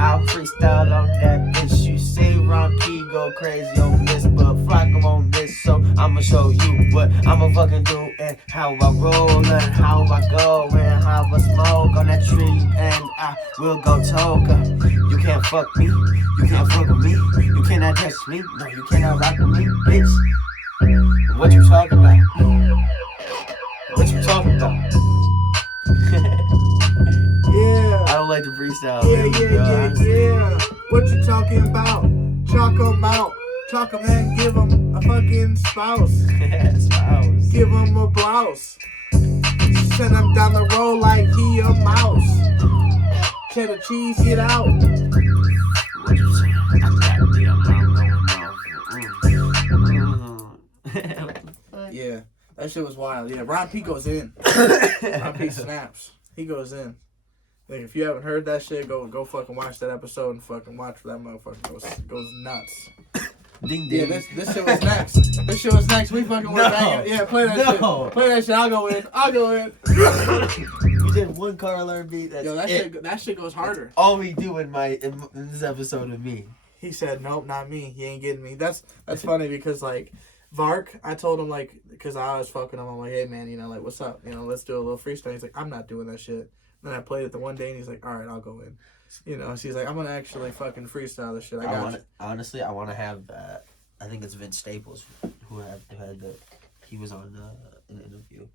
I'll freestyle on that bitch. You say Ron P go crazy on this, but Flaco on this, so I'ma show you what I'ma fucking do. and how I roll and how I go and how I smoke on that tree and I will go toga. You can't fuck me, you can't fuck with me, you cannot touch me, no, you cannot rock with me, bitch. What you talking about? What you talking about? Yeah. I don't like to freestyle. Yeah. What you talking about? Chalk 'em out. Chalk 'em and give 'em a fucking spouse. Spouse. Give 'em a blouse. Send him down the road like he a mouse. Cheddar cheese, get out. Yeah, that shit was wild. Yeah, Ron P goes in. Ron P snaps. He goes in. Like, if you haven't heard that shit, go fucking watch that episode and fucking watch that motherfucker goes nuts. Ding Yeah, ding. this shit was next. This shit was next. We fucking went back. Yeah, play that shit. Play that shit. I'll go in. You did one car alarm beat. That's Yo, it. that shit goes harder. That's all we do in this episode of me. He said, nope, not me. He ain't getting me. That's funny because, like, Vark, I told him, like, because I was fucking him. I'm like, hey, man, you know, like, what's up? You know, let's do a little freestyle. He's like, I'm not doing that shit. Then I played it the one day, and he's like, all right, I'll go in. You know, so he's like, I'm going to actually fucking freestyle this shit. Honestly, I want to have, I think it's Vince Staples who had he was on an interview.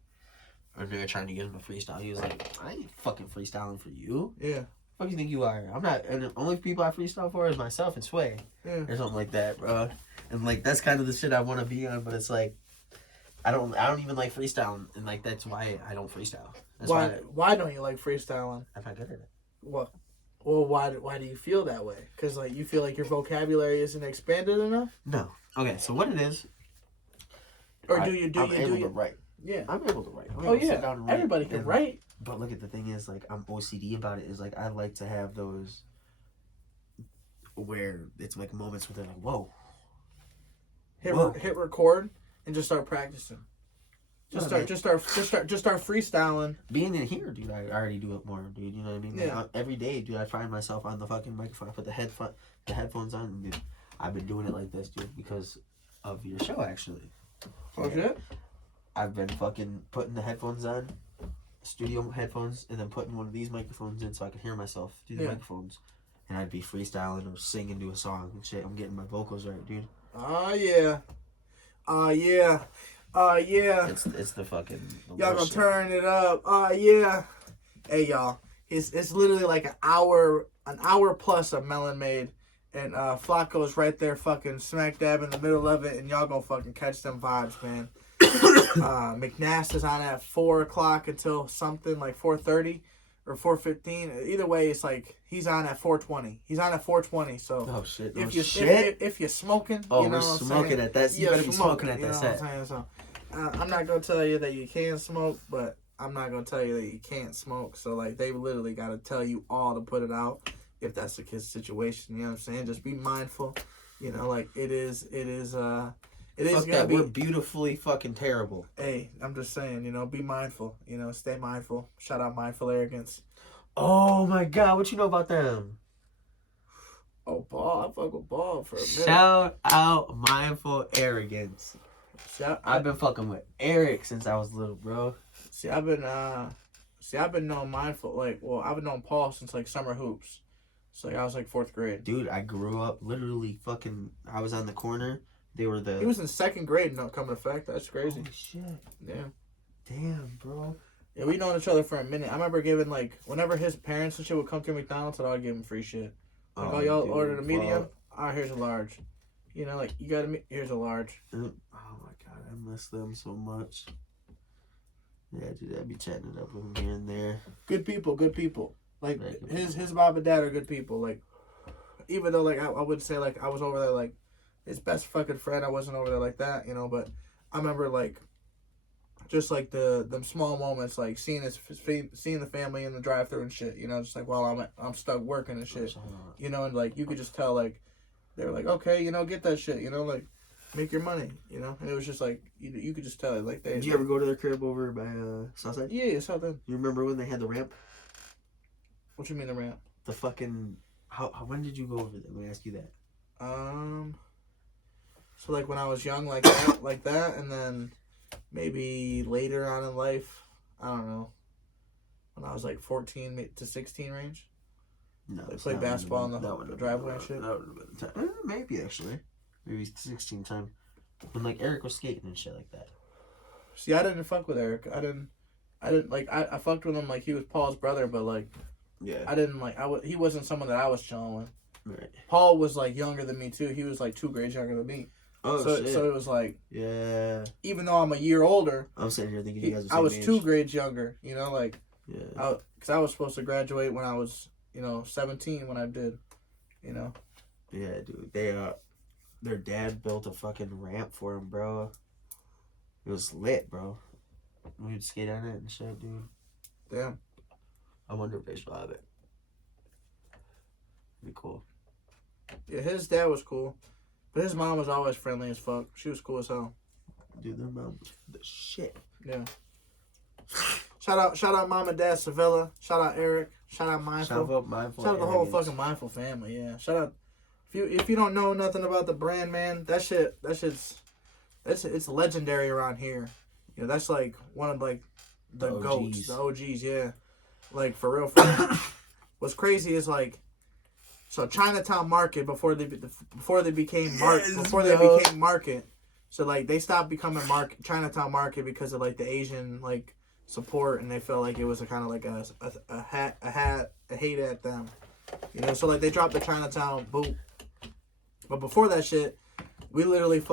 Or they were trying to get him to freestyle. He was like, I ain't fucking freestyling for you. Yeah. What do you think you are? I'm not, and the only people I freestyle for is myself and Sway. Yeah. Or something like that, bro. And, like, that's kind of the shit I want to be on, but it's like, I don't even like freestyling, and like that's why I don't freestyle. That's why don't you like freestyling? I'm not good at it. Well, why do you feel that way? Because like you feel like your vocabulary isn't expanded enough? No. Okay, so what it is? Or I'm able to write. Yeah, I'm able to write. Everybody can write. But look at the thing is, like, I'm OCD about it. Is like I like to have those where it's like moments where they're like, whoa. Hit record. And just start practicing. Just start freestyling. Being in here, dude, I already do it more, dude. You know what I mean? Like, Yeah. every day, dude, I find myself on the fucking microphone. I put the headphones on, and dude, I've been doing it like this, dude, because of your show, actually. Oh shit! I've been fucking putting the headphones on, studio headphones, and then putting one of these microphones in so I can hear myself through the microphones, and I'd be freestyling or singing to a song and shit. I'm getting my vocals right, dude. Oh yeah. Yeah. It's the fucking. Y'all gonna turn it up. Yeah. Hey y'all, it's literally like an hour plus of Melon Made, and Flaco's right there, fucking smack dab in the middle of it, and y'all gonna fucking catch them vibes, man. McNass is on at 4:00 until something like 4:30 or 4:15. Either way, it's like he's on at 4:20. He's on at 4:20. So oh shit! If you're smoking, oh, you know we're what I'm smoking saying? at that. You better be smoking at that set. So, I'm not gonna tell you that you can smoke, but I'm not gonna tell you that you can't smoke. So like they literally gotta tell you all to put it out if that's the kid's situation. You know what I'm saying? Just be mindful. You know, like it is Fuck that, we're beautifully fucking terrible. Hey, I'm just saying, you know, be mindful. You know, stay mindful. Shout out Mindful Arrogance. Oh my god, what you know about them? Oh, Ball. I fuck with Ball for a minute. Shout out Mindful Arrogance. I've been fucking with Eric since I was little, bro. I've been knowing Mindful, I've been knowing Paul since like summer hoops. So like, I was like 4th grade. Dude, I grew up literally fucking, I was on the corner. He was in 2nd grade, no coming effect. That's crazy. Holy shit. Yeah. Damn, bro. Yeah, we known each other for a minute. I remember giving like whenever his parents and shit would come to McDonald's, I'd give him free shit. Like, y'all ordered a medium. Here's a large. You know, like you got here's a large. Oh my god, I miss them so much. Yeah, dude, I'd be chatting it up with him here and there. Good people. Like his mom and dad are good people. Like even though like I would say like I was over there like his best fucking friend, I wasn't over there like that, you know. But I remember like just like them small moments, like seeing the family in the drive-thru and shit, you know, just like while I'm stuck working and shit, you know, and like you could just tell like they were like, okay, you know, get that shit, you know, like make your money, you know, and it was just like you could just tell it like they. Did you ever go to their crib over by Southside? Yeah, Southside. You remember when they had the ramp? What you mean the ramp? The fucking when did you go over there? Let me ask you that. So like when I was young, like that, and then maybe later on in life. I don't know. When I was like 14 to 16 range. No, They played basketball in the driveway and shit. That would have been time. Maybe actually, maybe 16 time when like Eric was skating and shit like that. See, I didn't fuck with Eric. I didn't like. I fucked with him like he was Paul's brother, but like, yeah, I didn't like. He wasn't someone that I was chilling with. Right. Paul was like younger than me too. He was like 2 grades younger than me. Oh shit. So it was like, yeah. even though I'm a year older, I'm sitting here thinking you guys are the same I was age. 2 grades younger. You know, like, yeah. Because I was supposed to graduate when I was 17 when I did. You know. Yeah, dude. Their dad built a fucking ramp for him, bro. It was lit, bro. We'd skate on it and shit, dude. Damn. I wonder if they still have it. Be cool. Yeah, his dad was cool, but his mom was always friendly as fuck. She was cool as hell. Dude, their mom was the shit. Yeah. Shout out Mom and Dad Sevilla. Shout out Eric. Shout out Mindful. Shout out the whole fucking Mindful family. Yeah. Shout out. If you don't know nothing about the brand, man, it's legendary around here. That's like one of like the goats, the OGs. Yeah. Like for real. What's crazy is like, so Chinatown Market before they became market. So like they stopped becoming Chinatown Market because of like the Asian like support, and they felt like it was a kind of like a hate at them. So like they dropped the Chinatown boot. But before that shit, we literally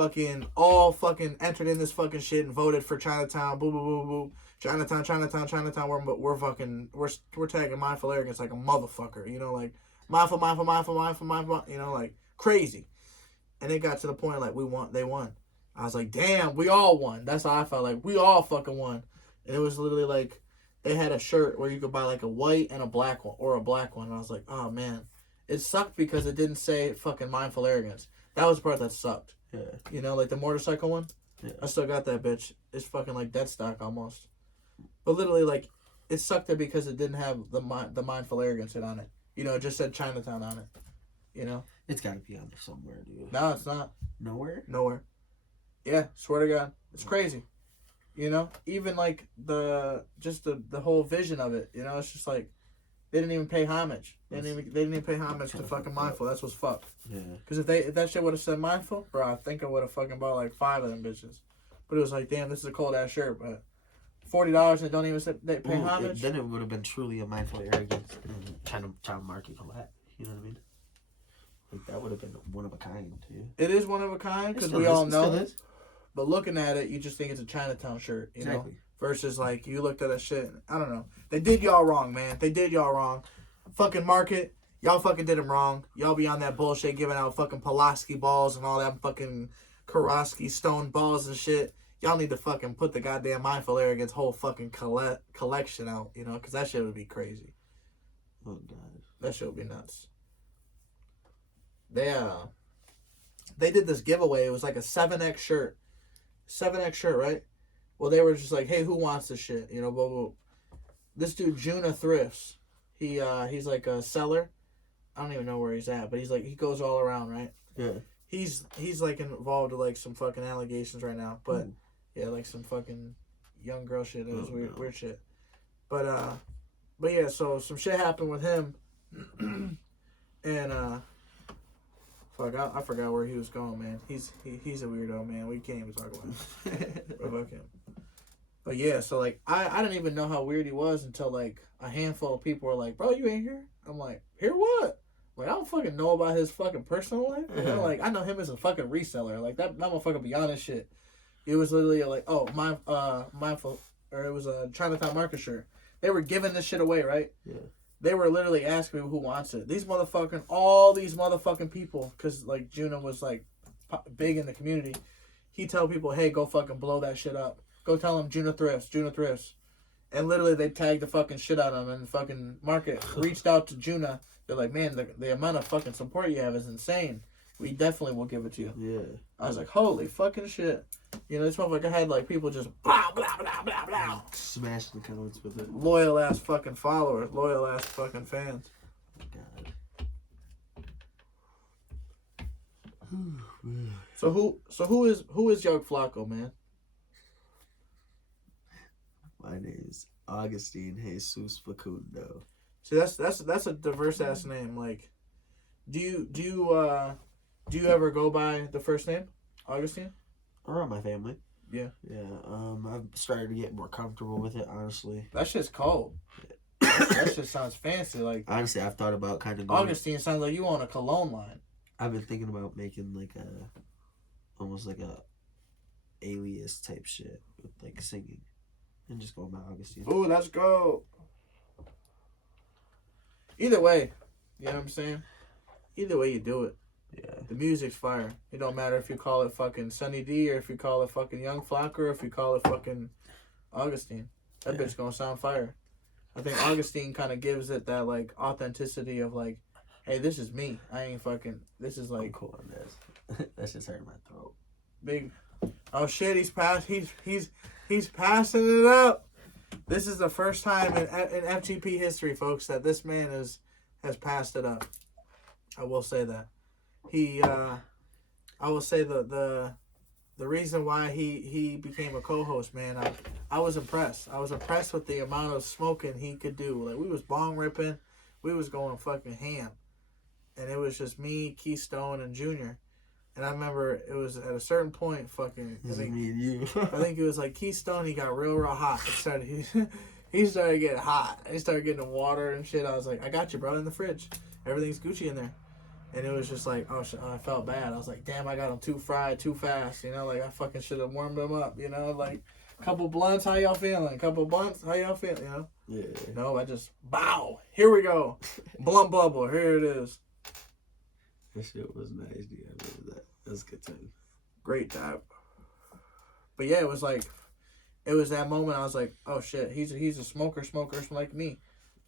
all entered in this fucking shit and voted for Chinatown. Boo boo boo boo. Chinatown. We're tagging Mindful Arrogance like a motherfucker. Like mindful. Like crazy. And it got to the point like they won. I was like, damn, we all won. That's how I felt, like we all fucking won. And it was literally like they had a shirt where you could buy like a white and a black one or a black one. And I was like, oh man. It sucked because it didn't say fucking Mindful Arrogance. That was the part that sucked. Yeah. Like the motorcycle one? Yeah. I still got that bitch. It's fucking like dead stock almost. But literally like it sucked it because it didn't have the Mindful Arrogance on it. It just said Chinatown on it. It's gotta be on there somewhere, dude. No, it's not. Nowhere? Yeah, swear to God. It's crazy. Even like the whole vision of it, it's just like they didn't even pay homage. They didn't even pay homage to fucking Mindful. That's what's fucked. Yeah. Because if that shit would have said Mindful, bro, I think I would have fucking bought like 5 of them bitches. But it was like, damn, this is a cold ass shirt, but $40 and it don't even say they pay homage. Then it would have been truly a Mindful Arrogance China Market collab. You know what I mean? Like that would have been one of a kind, too. It is one of a kind because we all know it. But looking at it, you just think it's a Chinatown shirt, exactly. Versus like you looked at that shit. I don't know. They did y'all wrong, man. They did y'all wrong. Fucking market, y'all fucking did them wrong. Y'all be on that bullshit giving out fucking Pulaski balls and all that fucking Karofsky stone balls and shit. Y'all need to fucking put the goddamn Mindful Arrogance whole fucking collection out, because that shit would be crazy. Oh god, that shit would be nuts. They did this giveaway. It was like a 7X shirt. 7X shirt, right? Well, they were just like, hey, who wants this shit? Blah, blah, blah. This dude, Juna Thrifts, he's like a seller. I don't even know where he's at, but he goes all around, right? Yeah. He's like involved with like some fucking allegations right now, but yeah, like some fucking young girl shit. It was weird shit. But yeah, so some shit happened with him, and I forgot where he was going, man. He's a weirdo, man. We can't even talk about it. Fuck him. But yeah, so like I didn't even know how weird he was until like a handful of people were like, "Bro, you ain't here?" I'm like, "Here what?" Like I don't fucking know about his fucking personal life. Like I know him as a fucking reseller. Like that motherfucker be on his shit. It was literally like, oh, Mindful, or it was a Chinatown Market shirt. They were giving this shit away, right? Yeah. They were literally asking me who wants it. All these motherfucking people, because like Juna was like big in the community. He tell people, hey, go fucking blow that shit up. Go tell them Juna Thrifts. And literally they tagged the fucking shit out of him, and the fucking market reached out to Juna. They're like, man, the amount of fucking support you have is insane. We definitely will give it to you. Yeah. I was like, holy fucking shit. This motherfucker had like people just blah, blah, blah, blah, blah. Smashing comments with it. Loyal ass fucking followers. Loyal ass fucking fans. God. So who is Young Flaco, man? My name's Augustine Jesus Facundo. See, that's a diverse ass name. Like, do you ever go by the first name, Augustine? Around my family. Yeah. Yeah. I've started to get more comfortable with it, honestly. That shit's cold. That shit sounds fancy. Like, honestly, I've thought about kind of going. Augustine sounds like you on a cologne line. I've been thinking about making like almost like a alias type shit with like singing, and just going by Augustine. Ooh, let's go. Either way, you know what I'm saying? Either way you do it. Yeah. The music's fire. It don't matter if you call it fucking Sunny D or if you call it fucking Young Flaco or if you call it fucking Augustine. That bitch gonna sound fire. I think Augustine kind of gives it that like authenticity of like, hey, this is me. I ain't fucking. This is like I'm cool on this. That's just hurting my throat. Big. Oh shit! He's passing it up. This is the first time in FGP history, folks, that this man has passed it up. I will say that. I will say the reason why he became a co-host, man, I was impressed. I was impressed with the amount of smoking he could do. Like, we was bong ripping, we was going fucking ham, and it was just me, Keystone, and Junior. And I remember it was at a certain point, fucking. This is me and you. I think it was like Keystone. He got real hot. He started getting hot. He started getting water and shit. I was like, I got you, bro, in the fridge. Everything's Gucci in there. And it was just like, oh, I felt bad. I was like, damn, I got them too fried, too fast. You know, like I fucking should have warmed them up. You know, like couple blunts, how y'all feeling? Couple blunts, how y'all feeling? You know. Yeah. No, I just bow. Here we go. Blunt bubble. Here it is. That shit was nice, dude. I remember that. That was a good time. Great time. But yeah, it was that moment. I was like, oh shit, he's a smoker like me.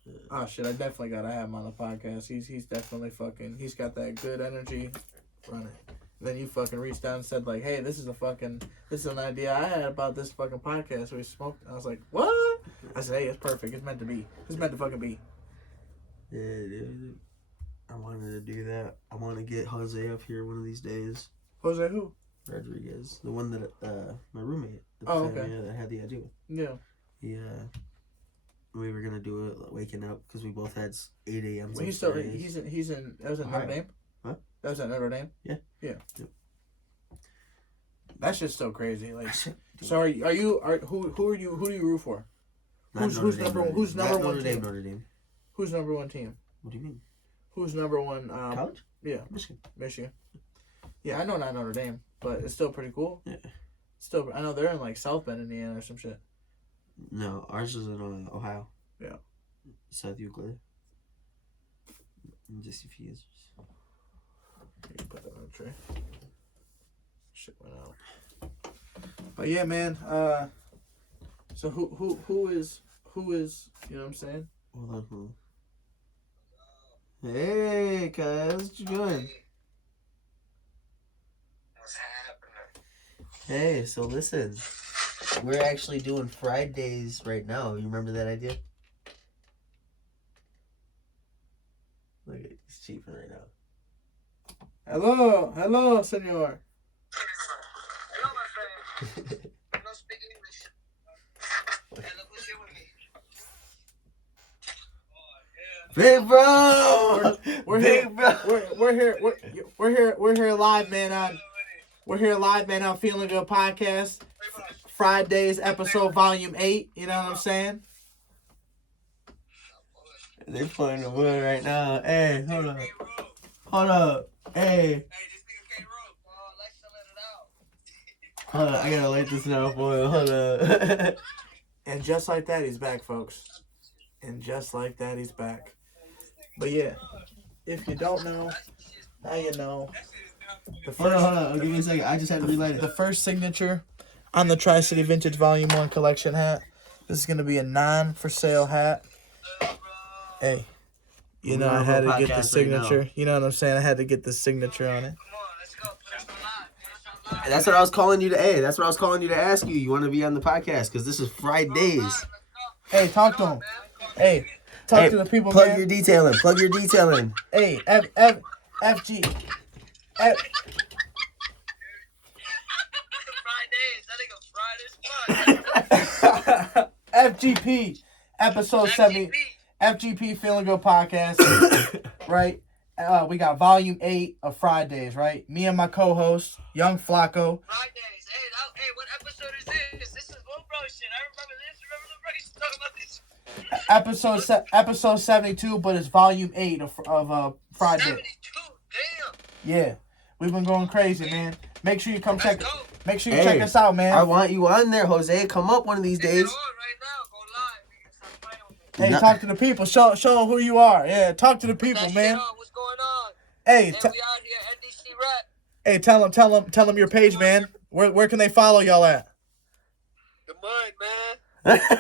Yeah. Oh shit, I definitely gotta have him on the podcast. He's definitely fucking. He's got that good energy. Running. Then you fucking reached out and said like, hey, this is an idea I had about this fucking podcast. So we smoked. I was like, what? I said, hey, it's perfect. It's meant to be. It's meant to fucking be. Yeah, dude. I wanted to do that. I want to get Jose up here one of these days. Jose who? Rodriguez, the one that my roommate. Oh, okay. That had the idea with. Yeah. Yeah. We were gonna do it waking up because we both had 8 a.m. Well, he's in. That was at Notre Dame. Huh? That was at Notre Dame. Yeah. Yeah. Yep. That's just so crazy. Like, so who do you root for? Who's number one? Who's number one team? Notre Dame. Who's number one team? What do you mean? Who's number one? College? Yeah, Michigan. Yeah, I know not Notre Dame, but it's still pretty cool. Yeah. Still, I know they're in like South Bend, Indiana, or some shit. No, ours is in Ohio. Yeah. South Euclid. Just a few years. You put that on the tray. Shit went out. But yeah, man. So who is you know what I'm saying? Hold on. Hey, cuz, what you doing? What's happening? Hey, so listen, we're actually doing Fridays right now. You remember that idea? Look at he's cheaping right now. Hello, senor. Hello, my friend. I don't speak English. Hey, look who's here with me. Big bro, We're here live, man. We're here live, man. On Feeling Good podcast, Fridays episode volume 8. You know what I'm saying? They're playing the wood right now. Hey, hold up. Hey, this nigga can't roll. Let's let it out. hold up. I gotta light this now, boy. Hold up. And just like that, he's back, folks. And just like that, he's back. But yeah, if you don't know, now you know. Hold on. Give me a second. I just had to relight The it. first signature on the Tri-City Vintage Volume 1 collection hat. This is going to be a non-for-sale hat. Hey, you know I had to get the signature. You know what I'm saying? I had to get the signature on it. Come on, let's go. Put us on live. That's what I was calling you to. Hey, that's what I was calling you to ask you. You want to be on the podcast because this is Fridays. Hey, talk to him. Hey, talk to the people, plug man. your detailing. Plug your detailing. Hey, FG. Fridays. That nigga fried as fuck. FGP, episode 70. FGP Feeling Good Podcast, right? We got volume 8 of Fridays, right? Me and my co-host, Young Flaco. Fridays. Hey, what episode is this? This is Lil Bro shit. I remember this. Remember Lil Bro used to talk about this. Episode 72, but it's volume 8 of Friday. 72. Damn. Yeah, we've been going crazy, man. Make sure you come Let's check. go. Make sure you check us out, man. I want you on there, Jose. Come up one of these Take it days. on right now. Go live. Nigga. Stop playing with me. Hey, No. talk to the people. Show them who you are. Yeah, talk to the Put that people, shit man. on. What's going on? Hey, And we out here, NDC Rap. hey, tell them your page, man. Where can they follow y'all at? The mud, man. We from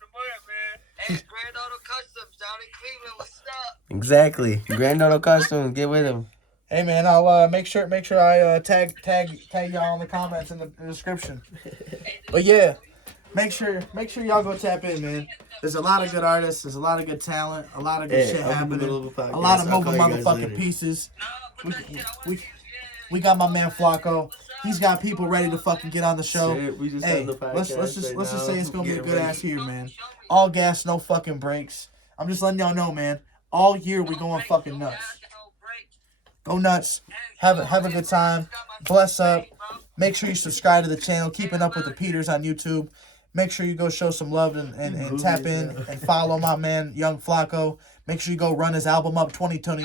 the mud, man. Hey, Grand Auto Customs down in Cleveland. What's up? Exactly. Grand Auto Custom. Get with him. Hey, man, I'll make sure I tag y'all in the comments in the description. But yeah, make sure y'all go tap in, man. There's a lot of good artists. There's a lot of good talent. A lot of good shit I'm in the happening. middle of a podcast. A lot of I'll moving call you guys motherfucking later. pieces. We got my man Flaco. He's got people ready to fucking get on the show. Shit, we just Hey, on the let's podcast just right say it's now. gonna be a Get good ready. ass year, man. All gas, no fucking breaks. I'm just letting y'all know, man. All year we going fucking nuts. Go nuts. Have a good time. Bless up. Make sure you subscribe to the channel. Keeping Up with the Peters on YouTube. Make sure you go show some love and tap in and follow my man Young Flaco. Make sure you go run his album up 2020.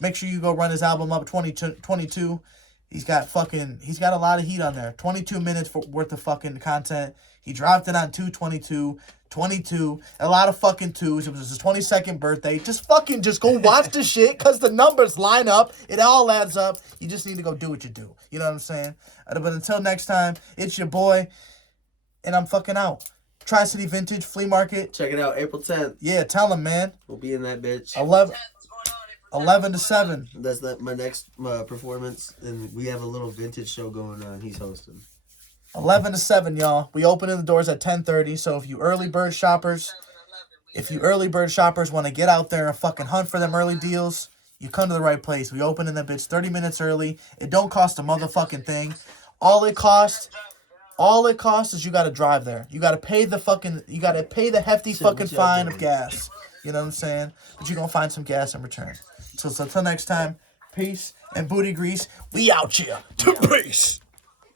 Make sure you go run his album up 2022. He's got a lot of heat on there. 22 minutes worth of fucking content. He dropped it on 2/22. A lot of fucking twos. It was his 22nd birthday. Just go watch the shit because the numbers line up. It all adds up. You just need to go do what you do. You know what I'm saying? But until next time, it's your boy, and I'm fucking out. Tri-City Vintage Flea Market. Check it out, April 10th. Yeah, tell him, man. We'll be in that bitch. 11 to 7. That's my next performance, and we have a little vintage show going on. He's hosting. 11 to 7, y'all. We opening the doors at 10:30. So if you early bird shoppers want to get out there and fucking hunt for them early deals, you come to the right place. We open in that bitch 30 minutes early. It don't cost a motherfucking thing. All it costs is you gotta drive there. You gotta pay the hefty fucking fine of gas. You know what I'm saying? But you're gonna find some gas in return. So until next time, peace and booty grease. We out here. Peace.